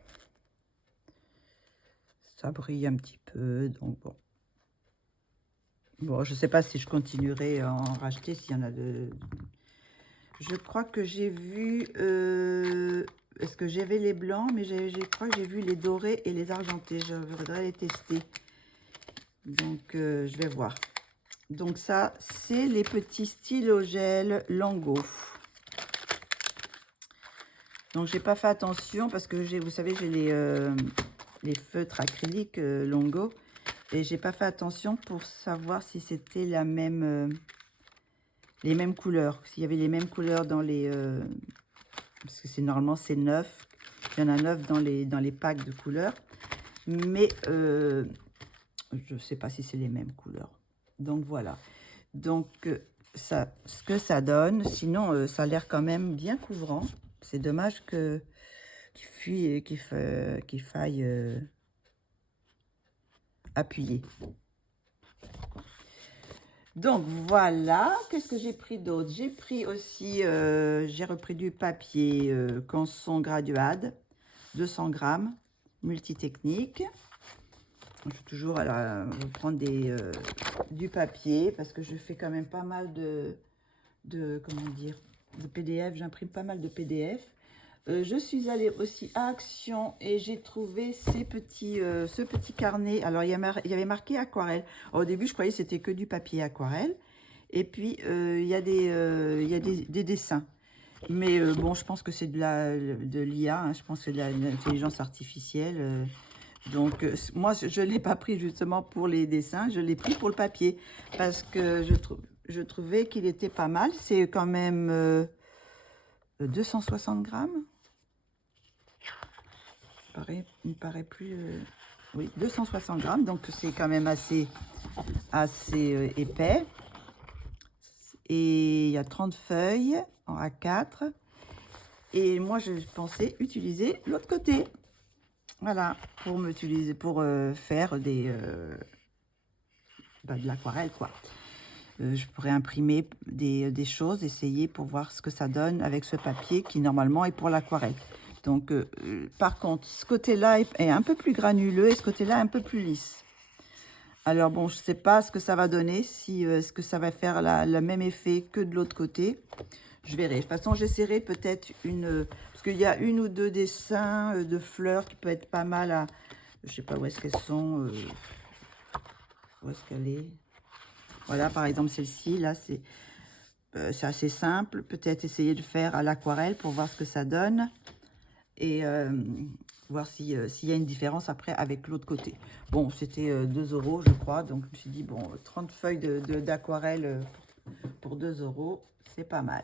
Ça brille un petit peu, donc bon. Bon, je sais pas si je continuerai à en racheter, s'il y en a de... Je crois que j'ai vu... Est-ce que j'avais les blancs, mais je crois que j'ai vu les dorés et les argentés. Je voudrais les tester. Donc, je vais voir. Donc ça, c'est les petits stylos gel Lango. Donc, j'ai pas fait attention parce que vous savez, j'ai les feutres acryliques Longo. Et j'ai pas fait attention pour savoir si c'était les mêmes couleurs. S'il y avait les mêmes couleurs dans les... parce que normalement, c'est 9. Il y en a 9 dans les packs de couleurs. Mais je ne sais pas si c'est les mêmes couleurs. Donc, voilà. Donc, ça, ce que ça donne. Sinon, ça a l'air quand même bien couvrant. C'est dommage qu'il faille appuyer. Donc voilà, qu'est-ce que j'ai pris d'autre? J'ai pris aussi, j'ai repris du papier Canson Graduade, 200 grammes, multitechnique. Je vais toujours prendre du papier parce que je fais quand même pas mal comment dire, de PDF. J'imprime pas mal de PDF. Je suis allée aussi à Action et j'ai trouvé ce petit carnet. Alors, il y avait marqué aquarelle. Alors, au début, je croyais que c'était que du papier aquarelle. Et puis, il y a des dessins. Mais bon, je pense que c'est de l'IA. Hein, je pense que c'est de l'intelligence artificielle. Donc, moi, je ne l'ai pas pris justement pour les dessins. Je l'ai pris pour le papier. Parce que je trouvais qu'il était pas mal. C'est quand même 260 grammes. Il me paraît plus... oui, 260 grammes, donc c'est quand même assez épais. Et il y a 30 feuilles en A4. Et moi, je pensais utiliser l'autre côté. Voilà, pour faire de l'aquarelle, quoi. Je pourrais imprimer des choses, essayer pour voir ce que ça donne avec ce papier qui, normalement, est pour l'aquarelle. Donc, par contre, ce côté-là est un peu plus granuleux et ce côté-là un peu plus lisse. Alors, bon, je ne sais pas ce que ça va donner, si est-ce que ça va faire le même effet que de l'autre côté. Je verrai. De toute façon, j'essaierai peut-être parce qu'il y a une ou deux dessins de fleurs qui peuvent être pas mal à... Je ne sais pas où est-ce qu'elles sont. Où est-ce qu'elle est? Voilà, par exemple, celle-ci, là, c'est assez simple. Peut-être essayer de faire à l'aquarelle pour voir ce que ça donne. Et voir s'il y a une différence après avec l'autre côté. Bon, c'était 2 €, je crois. Donc, je me suis dit, bon, 30 feuilles d'aquarelle pour 2 €, c'est pas mal.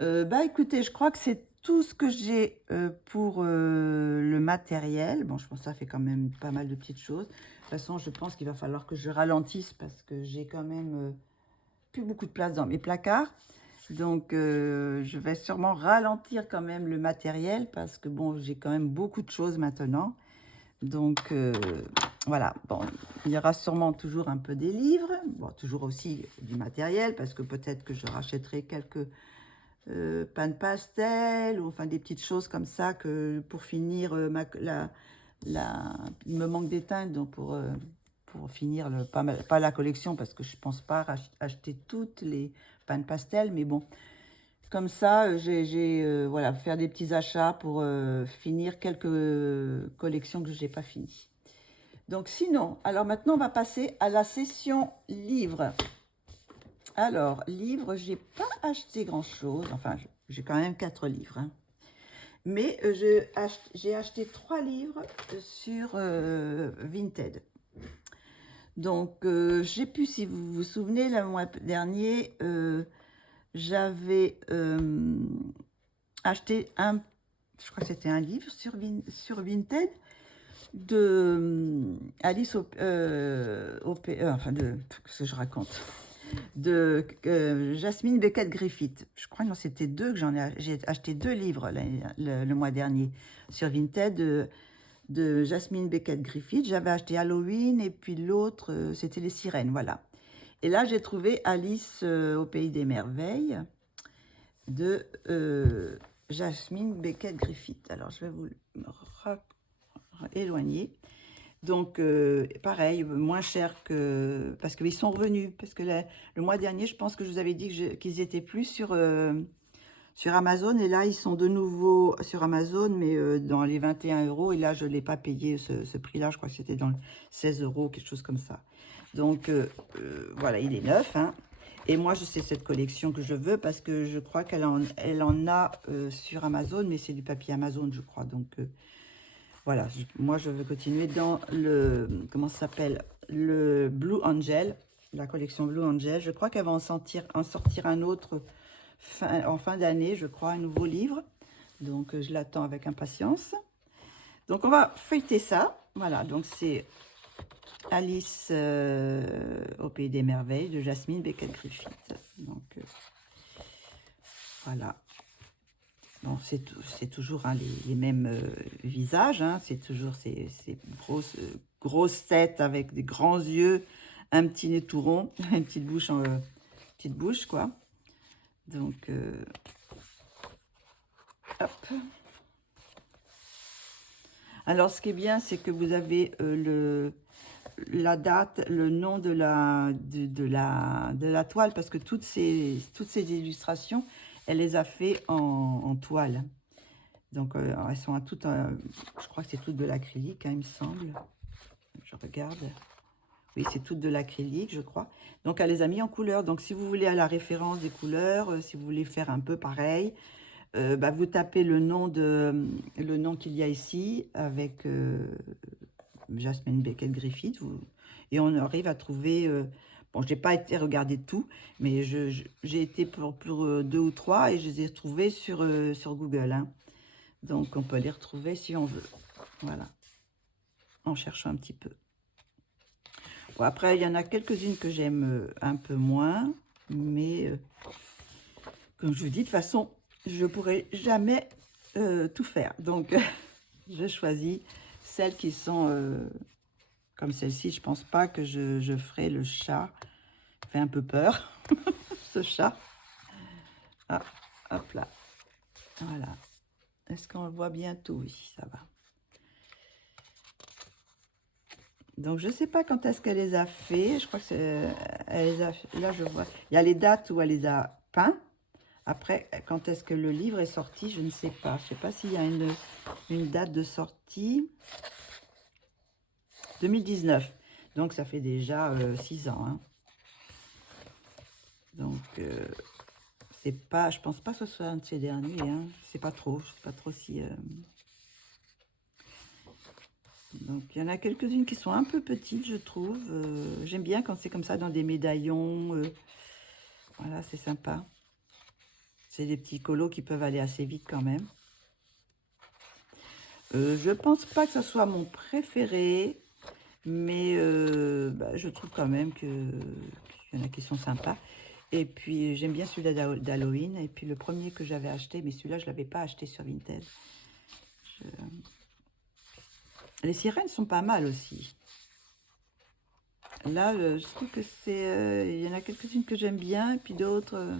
Bah, écoutez, je crois que c'est tout ce que j'ai pour le matériel. Bon, je pense que ça fait quand même pas mal de petites choses. De toute façon, je pense qu'il va falloir que je ralentisse parce que j'ai quand même plus beaucoup de place dans mes placards. Donc, je vais sûrement ralentir quand même le matériel parce que, bon, j'ai quand même beaucoup de choses maintenant. Donc, voilà. Bon, il y aura sûrement toujours un peu des livres. Bon, toujours aussi du matériel parce que peut-être que je rachèterai quelques pans pastel ou enfin des petites choses comme ça que pour finir il me manque des teintes donc pour finir pas la collection parce que je pense pas acheter toutes les pans pastel mais bon comme ça voilà faire des petits achats pour finir quelques collections que j'ai pas finies. Donc sinon, alors maintenant on va passer à la session livre. Alors, livre, j'ai pas acheté grand-chose. Enfin, j'ai quand même 4 livres. Hein. Mais j'ai acheté 3 livres sur Vinted. Donc, j'ai pu, si vous vous souvenez, le mois dernier, j'avais acheté je crois que c'était un livre sur Vinted de Alice enfin qu'est-ce que je raconte, de Jasmine Beckett Griffith. Je crois que c'était deux que j'ai acheté 2 livres le mois dernier sur Vinted de Jasmine Beckett Griffith. J'avais acheté Halloween et puis l'autre c'était Les Sirènes, voilà. Et là j'ai trouvé Alice au Pays des Merveilles de Jasmine Beckett Griffith. Alors je vais vous éloigner. Donc, pareil, moins cher que... Parce qu'ils sont revenus. Parce que le mois dernier, je pense que je vous avais dit qu'ils étaient plus sur Amazon. Et là, ils sont de nouveau sur Amazon, mais dans les 21 €. Et là, je ne l'ai pas payé ce prix-là. Je crois que c'était dans le 16 €, quelque chose comme ça. Donc, voilà, il est neuf. Hein. Et moi, c'est cette collection que je veux parce que je crois qu'elle en a sur Amazon. Mais c'est du papier Amazon, je crois. Donc... voilà, moi je veux continuer dans le, comment ça s'appelle, le Blue Angel, la collection Blue Angel. Je crois qu'elle va en sortir un autre en fin d'année, je crois, un nouveau livre. Donc je l'attends avec impatience. Donc on va feuilleter ça. Voilà, donc c'est Alice au Pays des Merveilles de Jasmine Beckett Griffith. Donc voilà. Bon, c'est toujours hein, les mêmes visages, hein, c'est toujours ces grosses têtes avec des grands yeux, un petit nez tout rond, une petite bouche, quoi. Donc, hop. Alors, ce qui est bien, c'est que vous avez la date, le nom de la toile, parce que toutes ces illustrations, elle les a fait en toile. Donc, elles sont toutes, je crois que c'est toutes de l'acrylique, hein, il me semble. Je regarde. Oui, c'est toutes de l'acrylique, je crois. Donc, elle les a mis en couleur. Donc, si vous voulez à la référence des couleurs, si vous voulez faire un peu pareil, bah, vous tapez le nom qu'il y a ici avec Jasmine Beckett Griffith. Et on arrive à trouver... bon, je n'ai pas été regarder tout, mais j'ai été pour 2 ou 3 et je les ai trouvés sur Google, hein. Donc, on peut les retrouver si on veut. Voilà. En cherchant un petit peu. Bon, après, il y en a quelques-unes que j'aime un peu moins. Mais, comme je vous dis, de toute façon, je ne pourrai jamais tout faire. Donc, je choisis celles qui sont comme celle-ci. Je ne pense pas que je ferai le chat. Ça fait un peu peur, ce chat. Ah, hop là. Voilà. Est-ce qu'on le voit bientôt? Oui, ça va. Donc, je ne sais pas quand est-ce qu'elle les a fait. Je crois que là, je vois. Il y a les dates où elle les a peints. Après, quand est-ce que le livre est sorti, je ne sais pas. Je ne sais pas s'il y a une date de sortie. 2019. Donc, ça fait déjà 6 ans. Hein. Donc, c'est pas... Je pense pas que ce soit un de ces derniers. Hein. C'est pas trop. Je sais pas trop si... Donc, il y en a quelques-unes qui sont un peu petites, je trouve. J'aime bien quand c'est comme ça, dans des médaillons. Voilà, c'est sympa. C'est des petits colos qui peuvent aller assez vite quand même. Je pense pas que ce soit mon préféré. Mais bah, je trouve quand même qu'il y en a qui sont sympas. Et puis, j'aime bien celui-là d'Halloween. Et puis, le premier que j'avais acheté, mais celui-là, je ne l'avais pas acheté sur Vinted. Les sirènes sont pas mal aussi. Là, je trouve que c'est... il y en a quelques-unes que j'aime bien, et puis d'autres...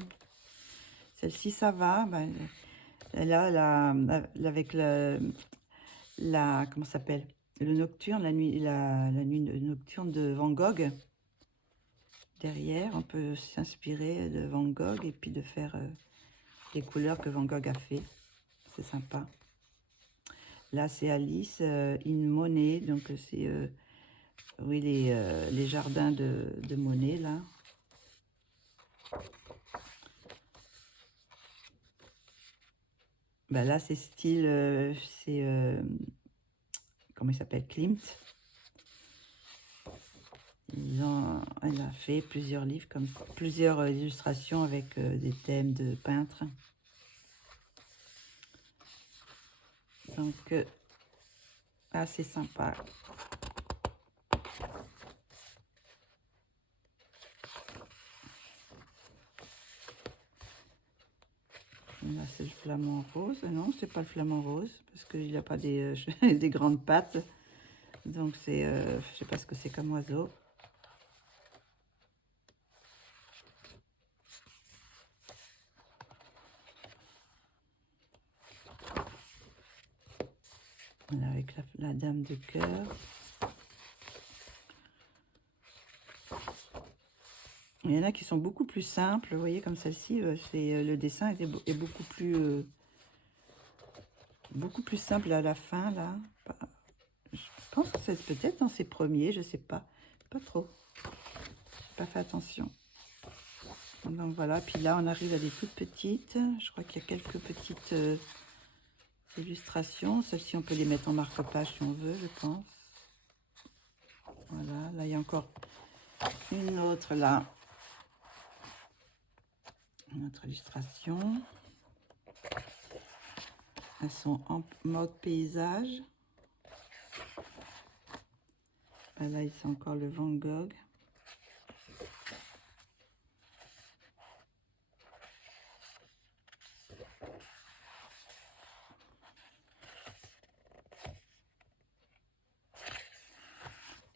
celle-ci, ça va. Ben, là, avec comment ça s'appelle? Le nocturne, la nuit nocturne de Van Gogh. Derrière, on peut s'inspirer de Van Gogh et puis de faire les couleurs que Van Gogh a fait. C'est sympa. Là, c'est Alice in Money, donc c'est oui, les jardins de Monet, là. Ben là, c'est style, comment il s'appelle, Klimt. Elle a fait plusieurs livres, comme plusieurs illustrations avec des thèmes de peintres. Donc, assez sympa. Là, c'est le flamant rose. Non, c'est pas le flamant rose, parce qu'il n'a pas des, des grandes pattes. Donc, c'est, je sais pas ce que c'est comme oiseau. Voilà, avec la dame de cœur. Il y en a qui sont beaucoup plus simples. Vous voyez, comme celle-ci, le dessin est beaucoup plus simple à la fin, là. Je pense que c'est peut-être dans ses premiers, je sais pas. Pas trop. J'ai pas fait attention. Donc voilà, puis là on arrive à des toutes petites. Je crois qu'il y a quelques petites illustrations. Celles-ci on peut les mettre en marque-page si on veut, je pense. Voilà, là il y a encore une autre là. Une autre illustration. Elles sont en mode paysage. Là, c'est encore le Van Gogh.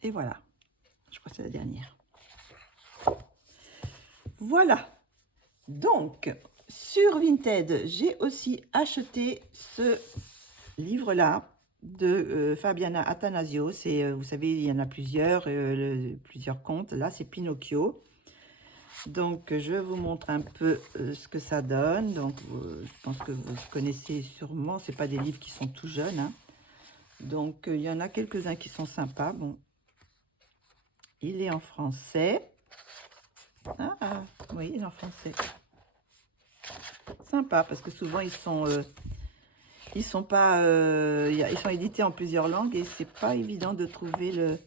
Et voilà. Je crois que c'est la dernière. Voilà. Donc, sur Vinted, j'ai aussi acheté ce livre-là de Fabiana Attanasio. C'est, vous savez, il y en a plusieurs, plusieurs contes. Là, c'est Pinocchio. Donc, je vous montre un peu ce que ça donne. Donc, je pense que vous connaissez sûrement. C'est pas des livres qui sont tout jeunes, hein. Donc, il y en a quelques-uns qui sont sympas. Bon, il est en français. Ah, oui, il est en français. Sympa, parce que souvent, ils sont pas, ils sont édités en plusieurs langues et c'est pas évident de trouver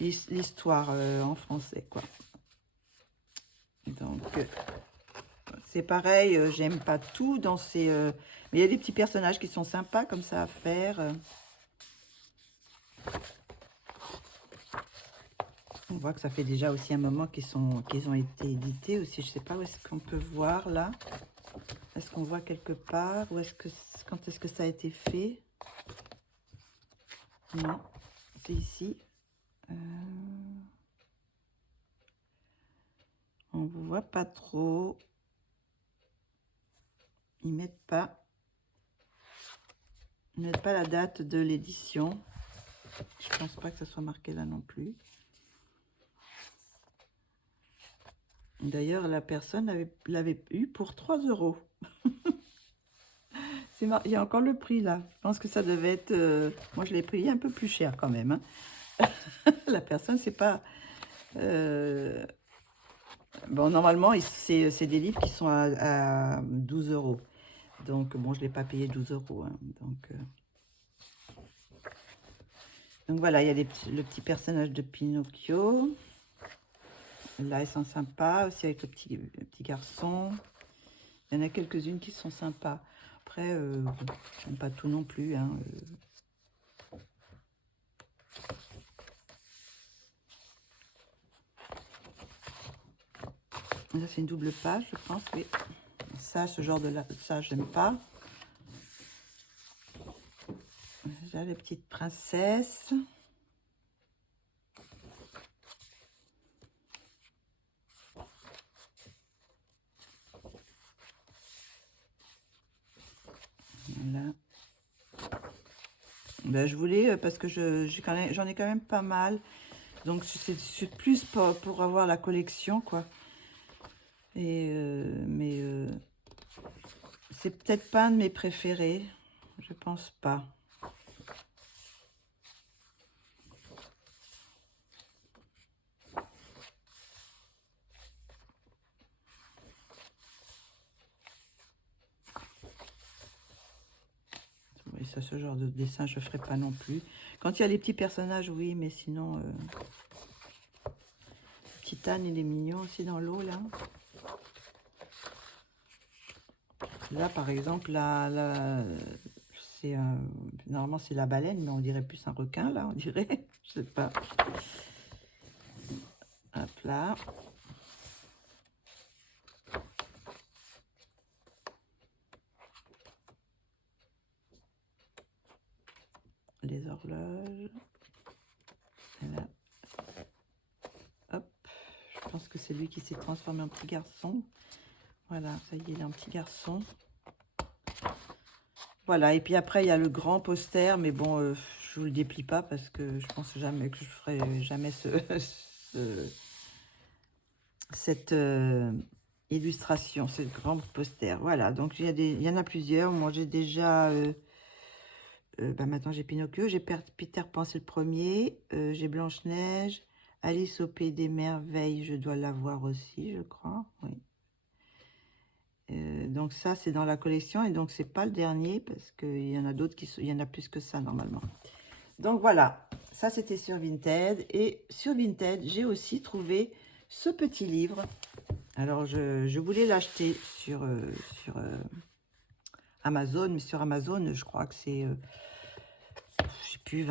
l'histoire en français, quoi. Donc, c'est pareil, j'aime pas tout dans ces... mais il y a des petits personnages qui sont sympas comme ça à faire. On voit que ça fait déjà aussi un moment qu'ils ont été édités aussi. Je sais pas où est-ce qu'on peut voir là. Est-ce qu'on voit quelque part? Ou quand est-ce que ça a été fait? Non, c'est ici. On ne voit pas trop. Ils mettent pas la date de l'édition. Je pense pas que ça soit marqué là non plus. D'ailleurs, la personne l'avait eu pour 3 €. Il y a encore le prix là. Je pense que ça devait être... moi, je l'ai payé un peu plus cher quand même, hein. La personne, c'est pas... bon, normalement, c'est des livres qui sont à 12 €. Donc, bon, je ne l'ai pas payé 12 €. Hein. Donc voilà, il y a le petit personnage de Pinocchio. Là, ils sont sympas aussi avec le petit garçon. Il y en a quelques-unes qui sont sympas. Après, j'aime pas tout non plus. Hein. Ça, c'est une double page, je pense, oui. Ça, ce genre ça, j'aime pas. Là, les petites princesses. Voilà. Ben, je voulais, parce que j'en ai quand même pas mal. Donc, c'est plus pour avoir la collection, quoi. Et, mais c'est peut-être pas un de mes préférés. Je pense pas. ça, ce genre de dessin, je ferai pas non plus. Quand il y a les petits personnages, oui, mais sinon... Petit âne, il est mignon aussi dans l'eau, là. Là, par exemple, c'est normalement, c'est la baleine, mais on dirait plus un requin, là, on dirait. Je sais pas. Hop là. Les horloges. Et là. Hop. Je pense que c'est lui qui s'est transformé en petit garçon. Voilà, ça y est, il est un petit garçon. Voilà, et puis après, il y a le grand poster, mais bon, je vous le déplie pas parce que je pense jamais que je ferai jamais cette illustration, ce grand poster. Voilà, donc il y en a plusieurs. Moi, j'ai déjà... bah, maintenant, j'ai Pinocchio, j'ai Peter Pan, c'est le premier. J'ai Blanche-Neige, Alice au Pays des Merveilles, je dois l'avoir aussi, je crois. Oui. Donc ça, c'est dans la collection, et donc c'est pas le dernier, parce qu'il y en a d'autres il y en a plus que ça, normalement. Donc voilà, ça c'était sur Vinted, et sur Vinted, j'ai aussi trouvé ce petit livre. Alors, je voulais l'acheter sur Amazon, mais sur Amazon, je crois que c'est, je sais plus,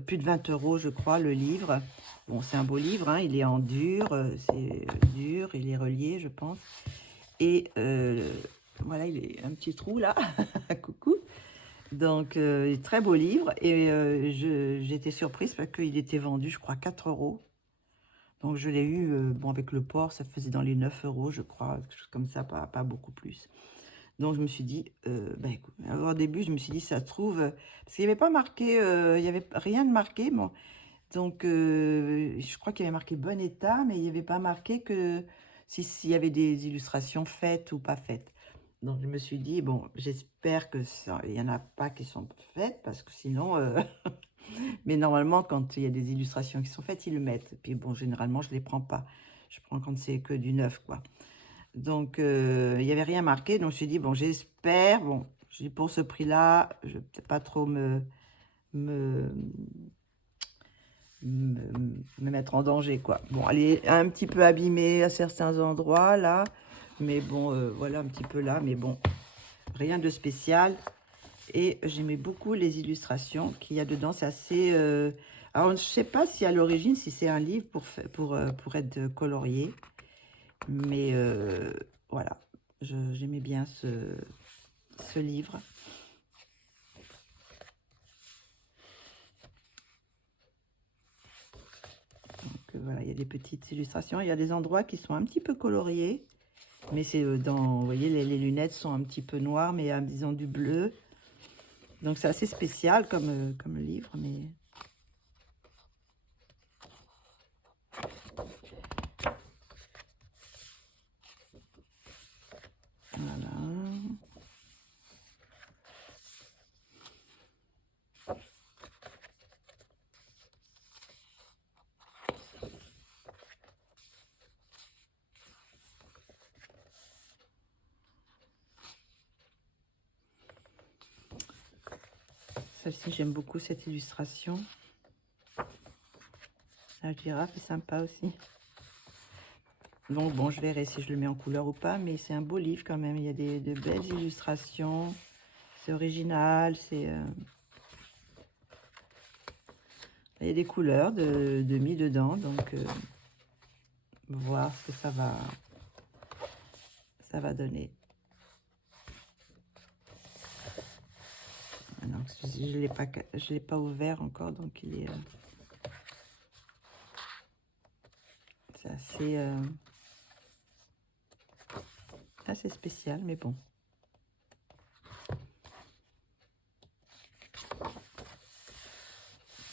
plus de 20 euros, je crois, le livre. Bon, c'est un beau livre, hein, il est en dur, c'est dur, il est relié, je pense. Et voilà, il est un petit trou là, coucou. Donc, très beau livre. Et j'étais surprise parce qu'il était vendu, je crois, 4 euros. Donc, je l'ai eu, bon, avec le port, ça faisait dans les 9 euros, je crois, quelque chose comme ça, pas beaucoup plus. Donc, je me suis dit, bah, écoute, au début, je me suis dit, ça se trouve, parce qu'il n'y avait pas marqué, il n'y avait rien de marqué, bon. Donc, je crois qu'il y avait marqué bon état, mais il n'y avait pas marqué que s'il y avait des illustrations faites ou pas faites. Donc, je me suis dit, bon, j'espère que il n'y en a pas qui sont faites, parce que sinon... mais normalement, quand il y a des illustrations qui sont faites, ils le mettent. Et puis, bon, généralement, je ne les prends pas. Je prends quand c'est que du neuf, quoi. Donc, il n'y avait rien marqué. Donc, je me suis dit, bon, j'espère. Bon, je dis, pour ce prix-là, je ne vais peut-être pas trop me, me mettre en danger, quoi. Bon, elle est un petit peu abîmée à certains endroits, là. Mais bon, voilà, un petit peu là. Mais bon, rien de spécial. Et j'aimais beaucoup les illustrations qu'il y a dedans. C'est assez... alors, je ne sais pas si à l'origine, si c'est un livre pour être colorié. Mais voilà, j'aimais bien ce livre. Donc voilà, il y a des petites illustrations. Il y a des endroits qui sont un petit peu coloriés. Mais c'est vous voyez, les lunettes sont un petit peu noires, mais disons du bleu. Donc c'est assez spécial comme livre, mais... Voilà. Celle-ci, j'aime beaucoup cette illustration. La girafe est sympa aussi. Donc bon, je verrai si je le mets en couleur ou pas, mais c'est un beau livre quand même. Il y a de belles illustrations. C'est original, c'est... il y a des couleurs de mis dedans, donc voir ce que ça va donner. Non, je l'ai pas ouvert encore, donc il est... c'est assez spécial, mais bon.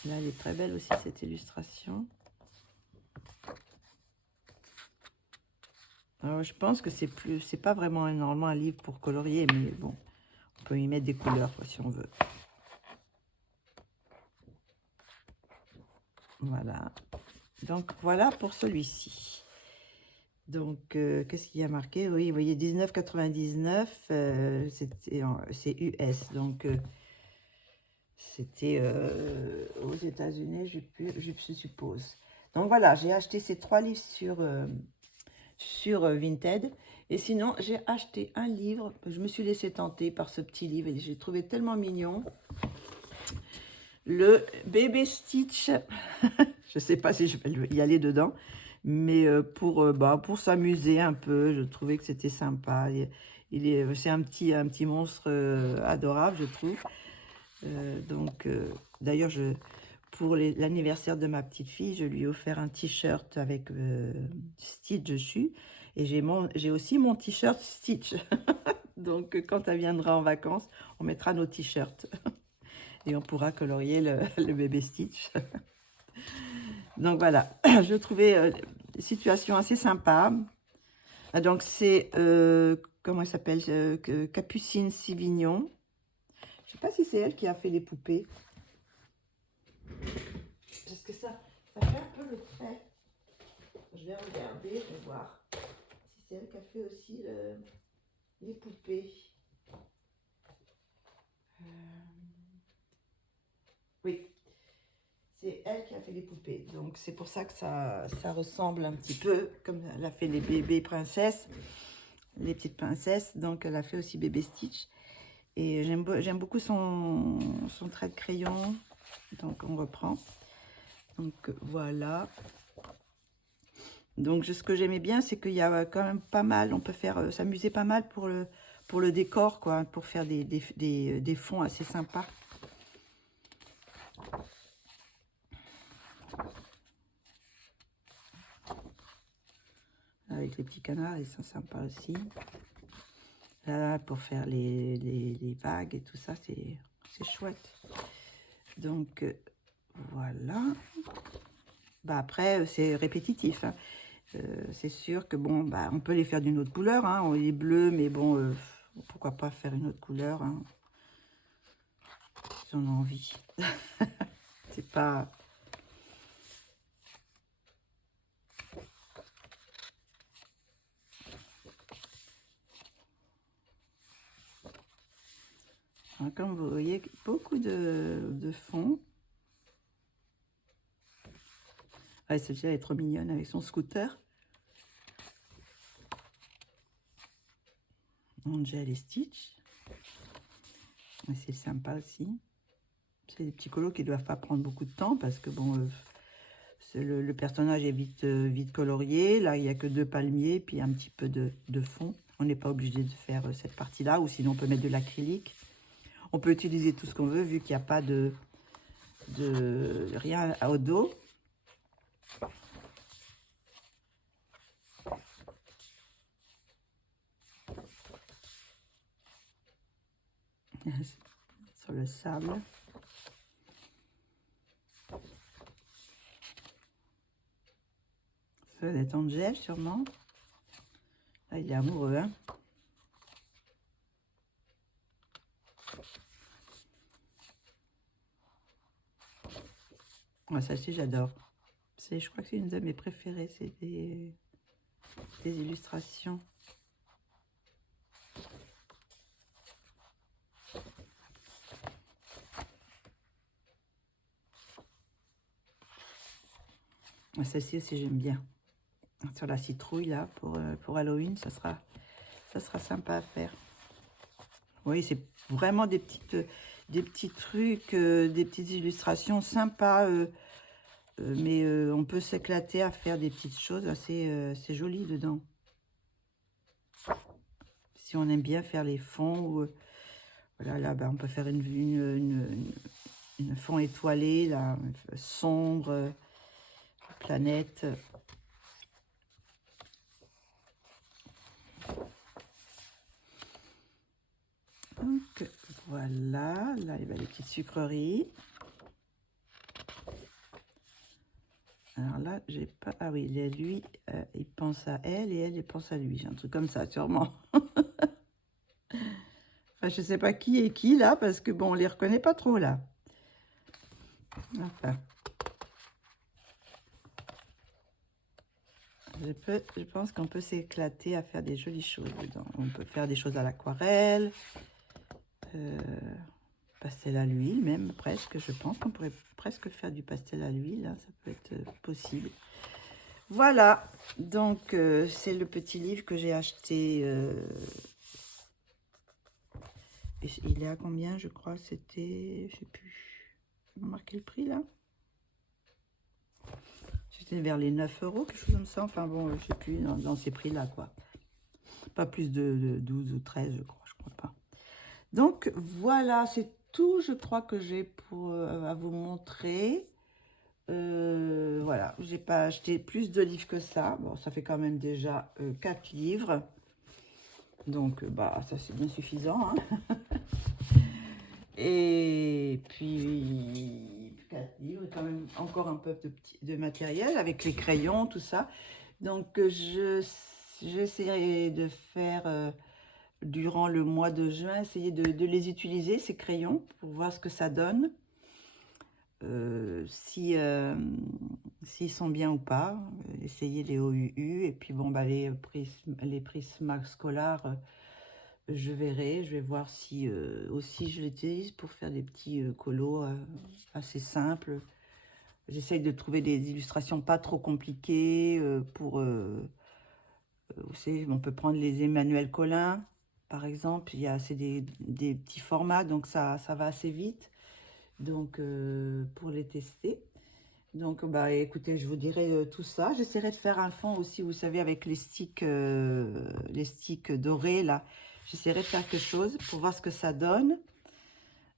Là, elle est très belle aussi, cette illustration. Alors, je pense que c'est pas vraiment normalement un livre pour colorier, mais bon, on peut y mettre des couleurs quoi, si on veut. Voilà. Donc, voilà pour celui-ci. Donc, qu'est-ce qu'il y a marqué? Oui, vous voyez, 19,99, c'est US. Donc, C'était aux États-Unis, je suppose. Donc voilà, j'ai acheté ces 3 livres sur Vinted. Et sinon, j'ai acheté un livre. Je me suis laissée tenter par ce petit livre et j'ai trouvé tellement mignon. Le bébé Stitch. Je ne sais pas si je vais y aller dedans. Mais pour s'amuser un peu, je trouvais que c'était sympa. C'est un petit monstre adorable, je trouve. D'ailleurs, pour l'anniversaire de ma petite fille, je lui ai offert un t-shirt avec Stitch dessus. Et j'ai aussi mon t-shirt Stitch. Donc, quand elle viendra en vacances, on mettra nos t-shirts. Et on pourra colorier le bébé Stitch. Donc, voilà. Je trouvais la situation assez sympa. Donc, c'est, comment elle s'appelle Capucine Sivignon. Je ne sais pas si c'est elle qui a fait les poupées. Parce que ça fait un peu le trait. Je vais regarder, je vais voir si c'est elle qui a fait aussi les poupées. Oui, c'est elle qui a fait les poupées. Donc c'est pour ça que ça ressemble un petit peu, comme elle a fait les bébés princesses, les petites princesses. Donc elle a fait aussi bébé Stitch. Et j'aime beaucoup son trait de crayon. Donc on reprend. Donc voilà. Donc ce que j'aimais bien, c'est qu'il y a quand même pas mal, on peut faire s'amuser pas mal pour le décor, quoi, pour faire des fonds assez sympas. Avec les petits canards, ils sont sympas aussi. Là, pour faire les vagues et tout ça, c'est chouette. Donc voilà. Bah, après, c'est répétitif, hein. C'est sûr que bon, bah, on peut les faire d'une autre couleur, hein. On est bleu, mais bon, pourquoi pas faire une autre couleur, hein, si on a envie. C'est pas... Alors, comme vous voyez, beaucoup de fond. Ouais, celle-ci, elle est trop mignonne avec son scooter. Angel et Stitch. C'est sympa aussi. C'est des petits colos qui ne doivent pas prendre beaucoup de temps parce que bon, le personnage est vite colorié. Là, il n'y a que 2 palmiers, puis un petit peu de fond. On n'est pas obligé de faire cette partie-là, ou sinon on peut mettre de l'acrylique. On peut utiliser tout ce qu'on veut vu qu'il n'y a pas de rien au dos. Sur le sable. Ça va être Angel, sûrement. Là, il est amoureux, hein. Ouais, celle-ci, j'adore. Je crois que c'est une de mes préférées. C'est des illustrations. Celle-ci aussi, j'aime bien. Sur la citrouille, là, pour Halloween, ça sera sympa à faire. Oui, c'est vraiment des petits trucs, des petites illustrations sympas. Mais on peut s'éclater à faire des petites choses assez jolies dedans. Si on aime bien faire les fonds, ou, voilà, là, ben, on peut faire une fond étoilé, là, sombre, planète. Donc, voilà, là, il y a les petites sucreries. Alors là, j'ai pas... Ah oui, lui, il pense à elle et elle pense à lui. J'ai un truc comme ça, sûrement. Enfin, je sais pas qui est qui, là, parce que, bon, on les reconnaît pas trop, là. Enfin. Je pense qu'on peut s'éclater à faire des jolies choses dedans. On peut faire des choses à l'aquarelle. pastel à l'huile, même presque. Je pense qu'on pourrait presque faire du pastel à l'huile, hein, ça peut être possible. Voilà, donc c'est le petit livre que j'ai acheté. Il est à combien, je crois? C'était, je sais plus, j'ai marqué le prix là. C'était vers les 9 euros, quelque chose comme ça. Enfin bon, je sais plus, dans ces prix-là, quoi. Pas plus de 12 ou 13, je crois pas. Donc voilà, c'est tout, je crois, que j'ai pour à vous montrer. Voilà, j'ai pas acheté plus de livres que ça. Bon, ça fait quand même déjà 4 livres. Donc, bah, ça c'est bien suffisant, hein. Et puis, 4 livres, quand même encore un peu de matériel avec les crayons, tout ça. Donc, j'essaierai de faire, durant le mois de juin, essayer de les utiliser, ces crayons, pour voir ce que ça donne. S'ils sont bien ou pas, essayer les OUU, et puis bon, bah, les prismes scolaires, je verrai, je vais voir si aussi je l'utilise pour faire des petits colos assez simples. J'essaye de trouver des illustrations pas trop compliquées vous savez, on peut prendre les Emmanuel Collin, par exemple, c'est des petits formats, donc ça va assez vite. Donc, pour les tester. Donc, bah, écoutez, je vous dirai tout ça. J'essaierai de faire un fond aussi, vous savez, avec les sticks dorés, là. J'essaierai de faire quelque chose pour voir ce que ça donne.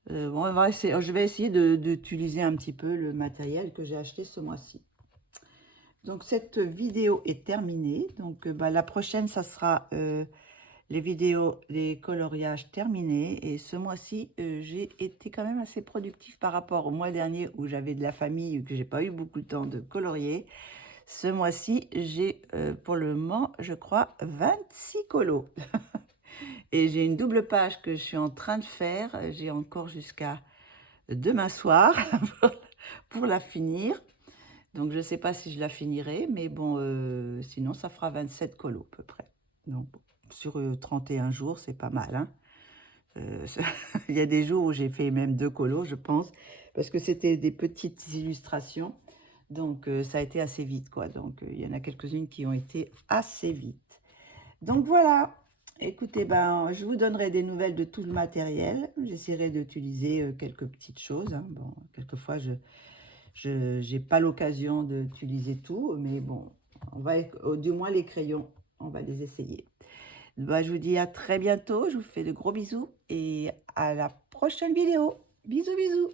Bon, je vais essayer d'utiliser un petit peu le matériel que j'ai acheté ce mois-ci. Donc, cette vidéo est terminée. Donc, bah, la prochaine, ça sera les vidéos, les coloriages terminés. Et ce mois-ci, j'ai été quand même assez productif par rapport au mois dernier où j'avais de la famille, que j'ai pas eu beaucoup de temps de colorier. Ce mois-ci, j'ai pour le moment, je crois, 26 colos. Et j'ai une double page que je suis en train de faire. J'ai encore jusqu'à demain soir pour la finir. Donc, je ne sais pas si je la finirai, mais bon, sinon, ça fera 27 colos à peu près. Donc, sur 31 jours, c'est pas mal, hein. Il y a des jours où j'ai fait même 2 colos, je pense, parce que c'était des petites illustrations. Donc, ça a été assez vite, quoi. Donc, il y en a quelques-unes qui ont été assez vite. Donc, voilà. Écoutez, ben, je vous donnerai des nouvelles de tout le matériel. J'essaierai d'utiliser quelques petites choses, hein. Bon, quelquefois, je n'ai pas l'occasion d'utiliser tout, mais bon, du moins les crayons, on va les essayer. Bah, je vous dis à très bientôt, je vous fais de gros bisous et à la prochaine vidéo. Bisous, bisous.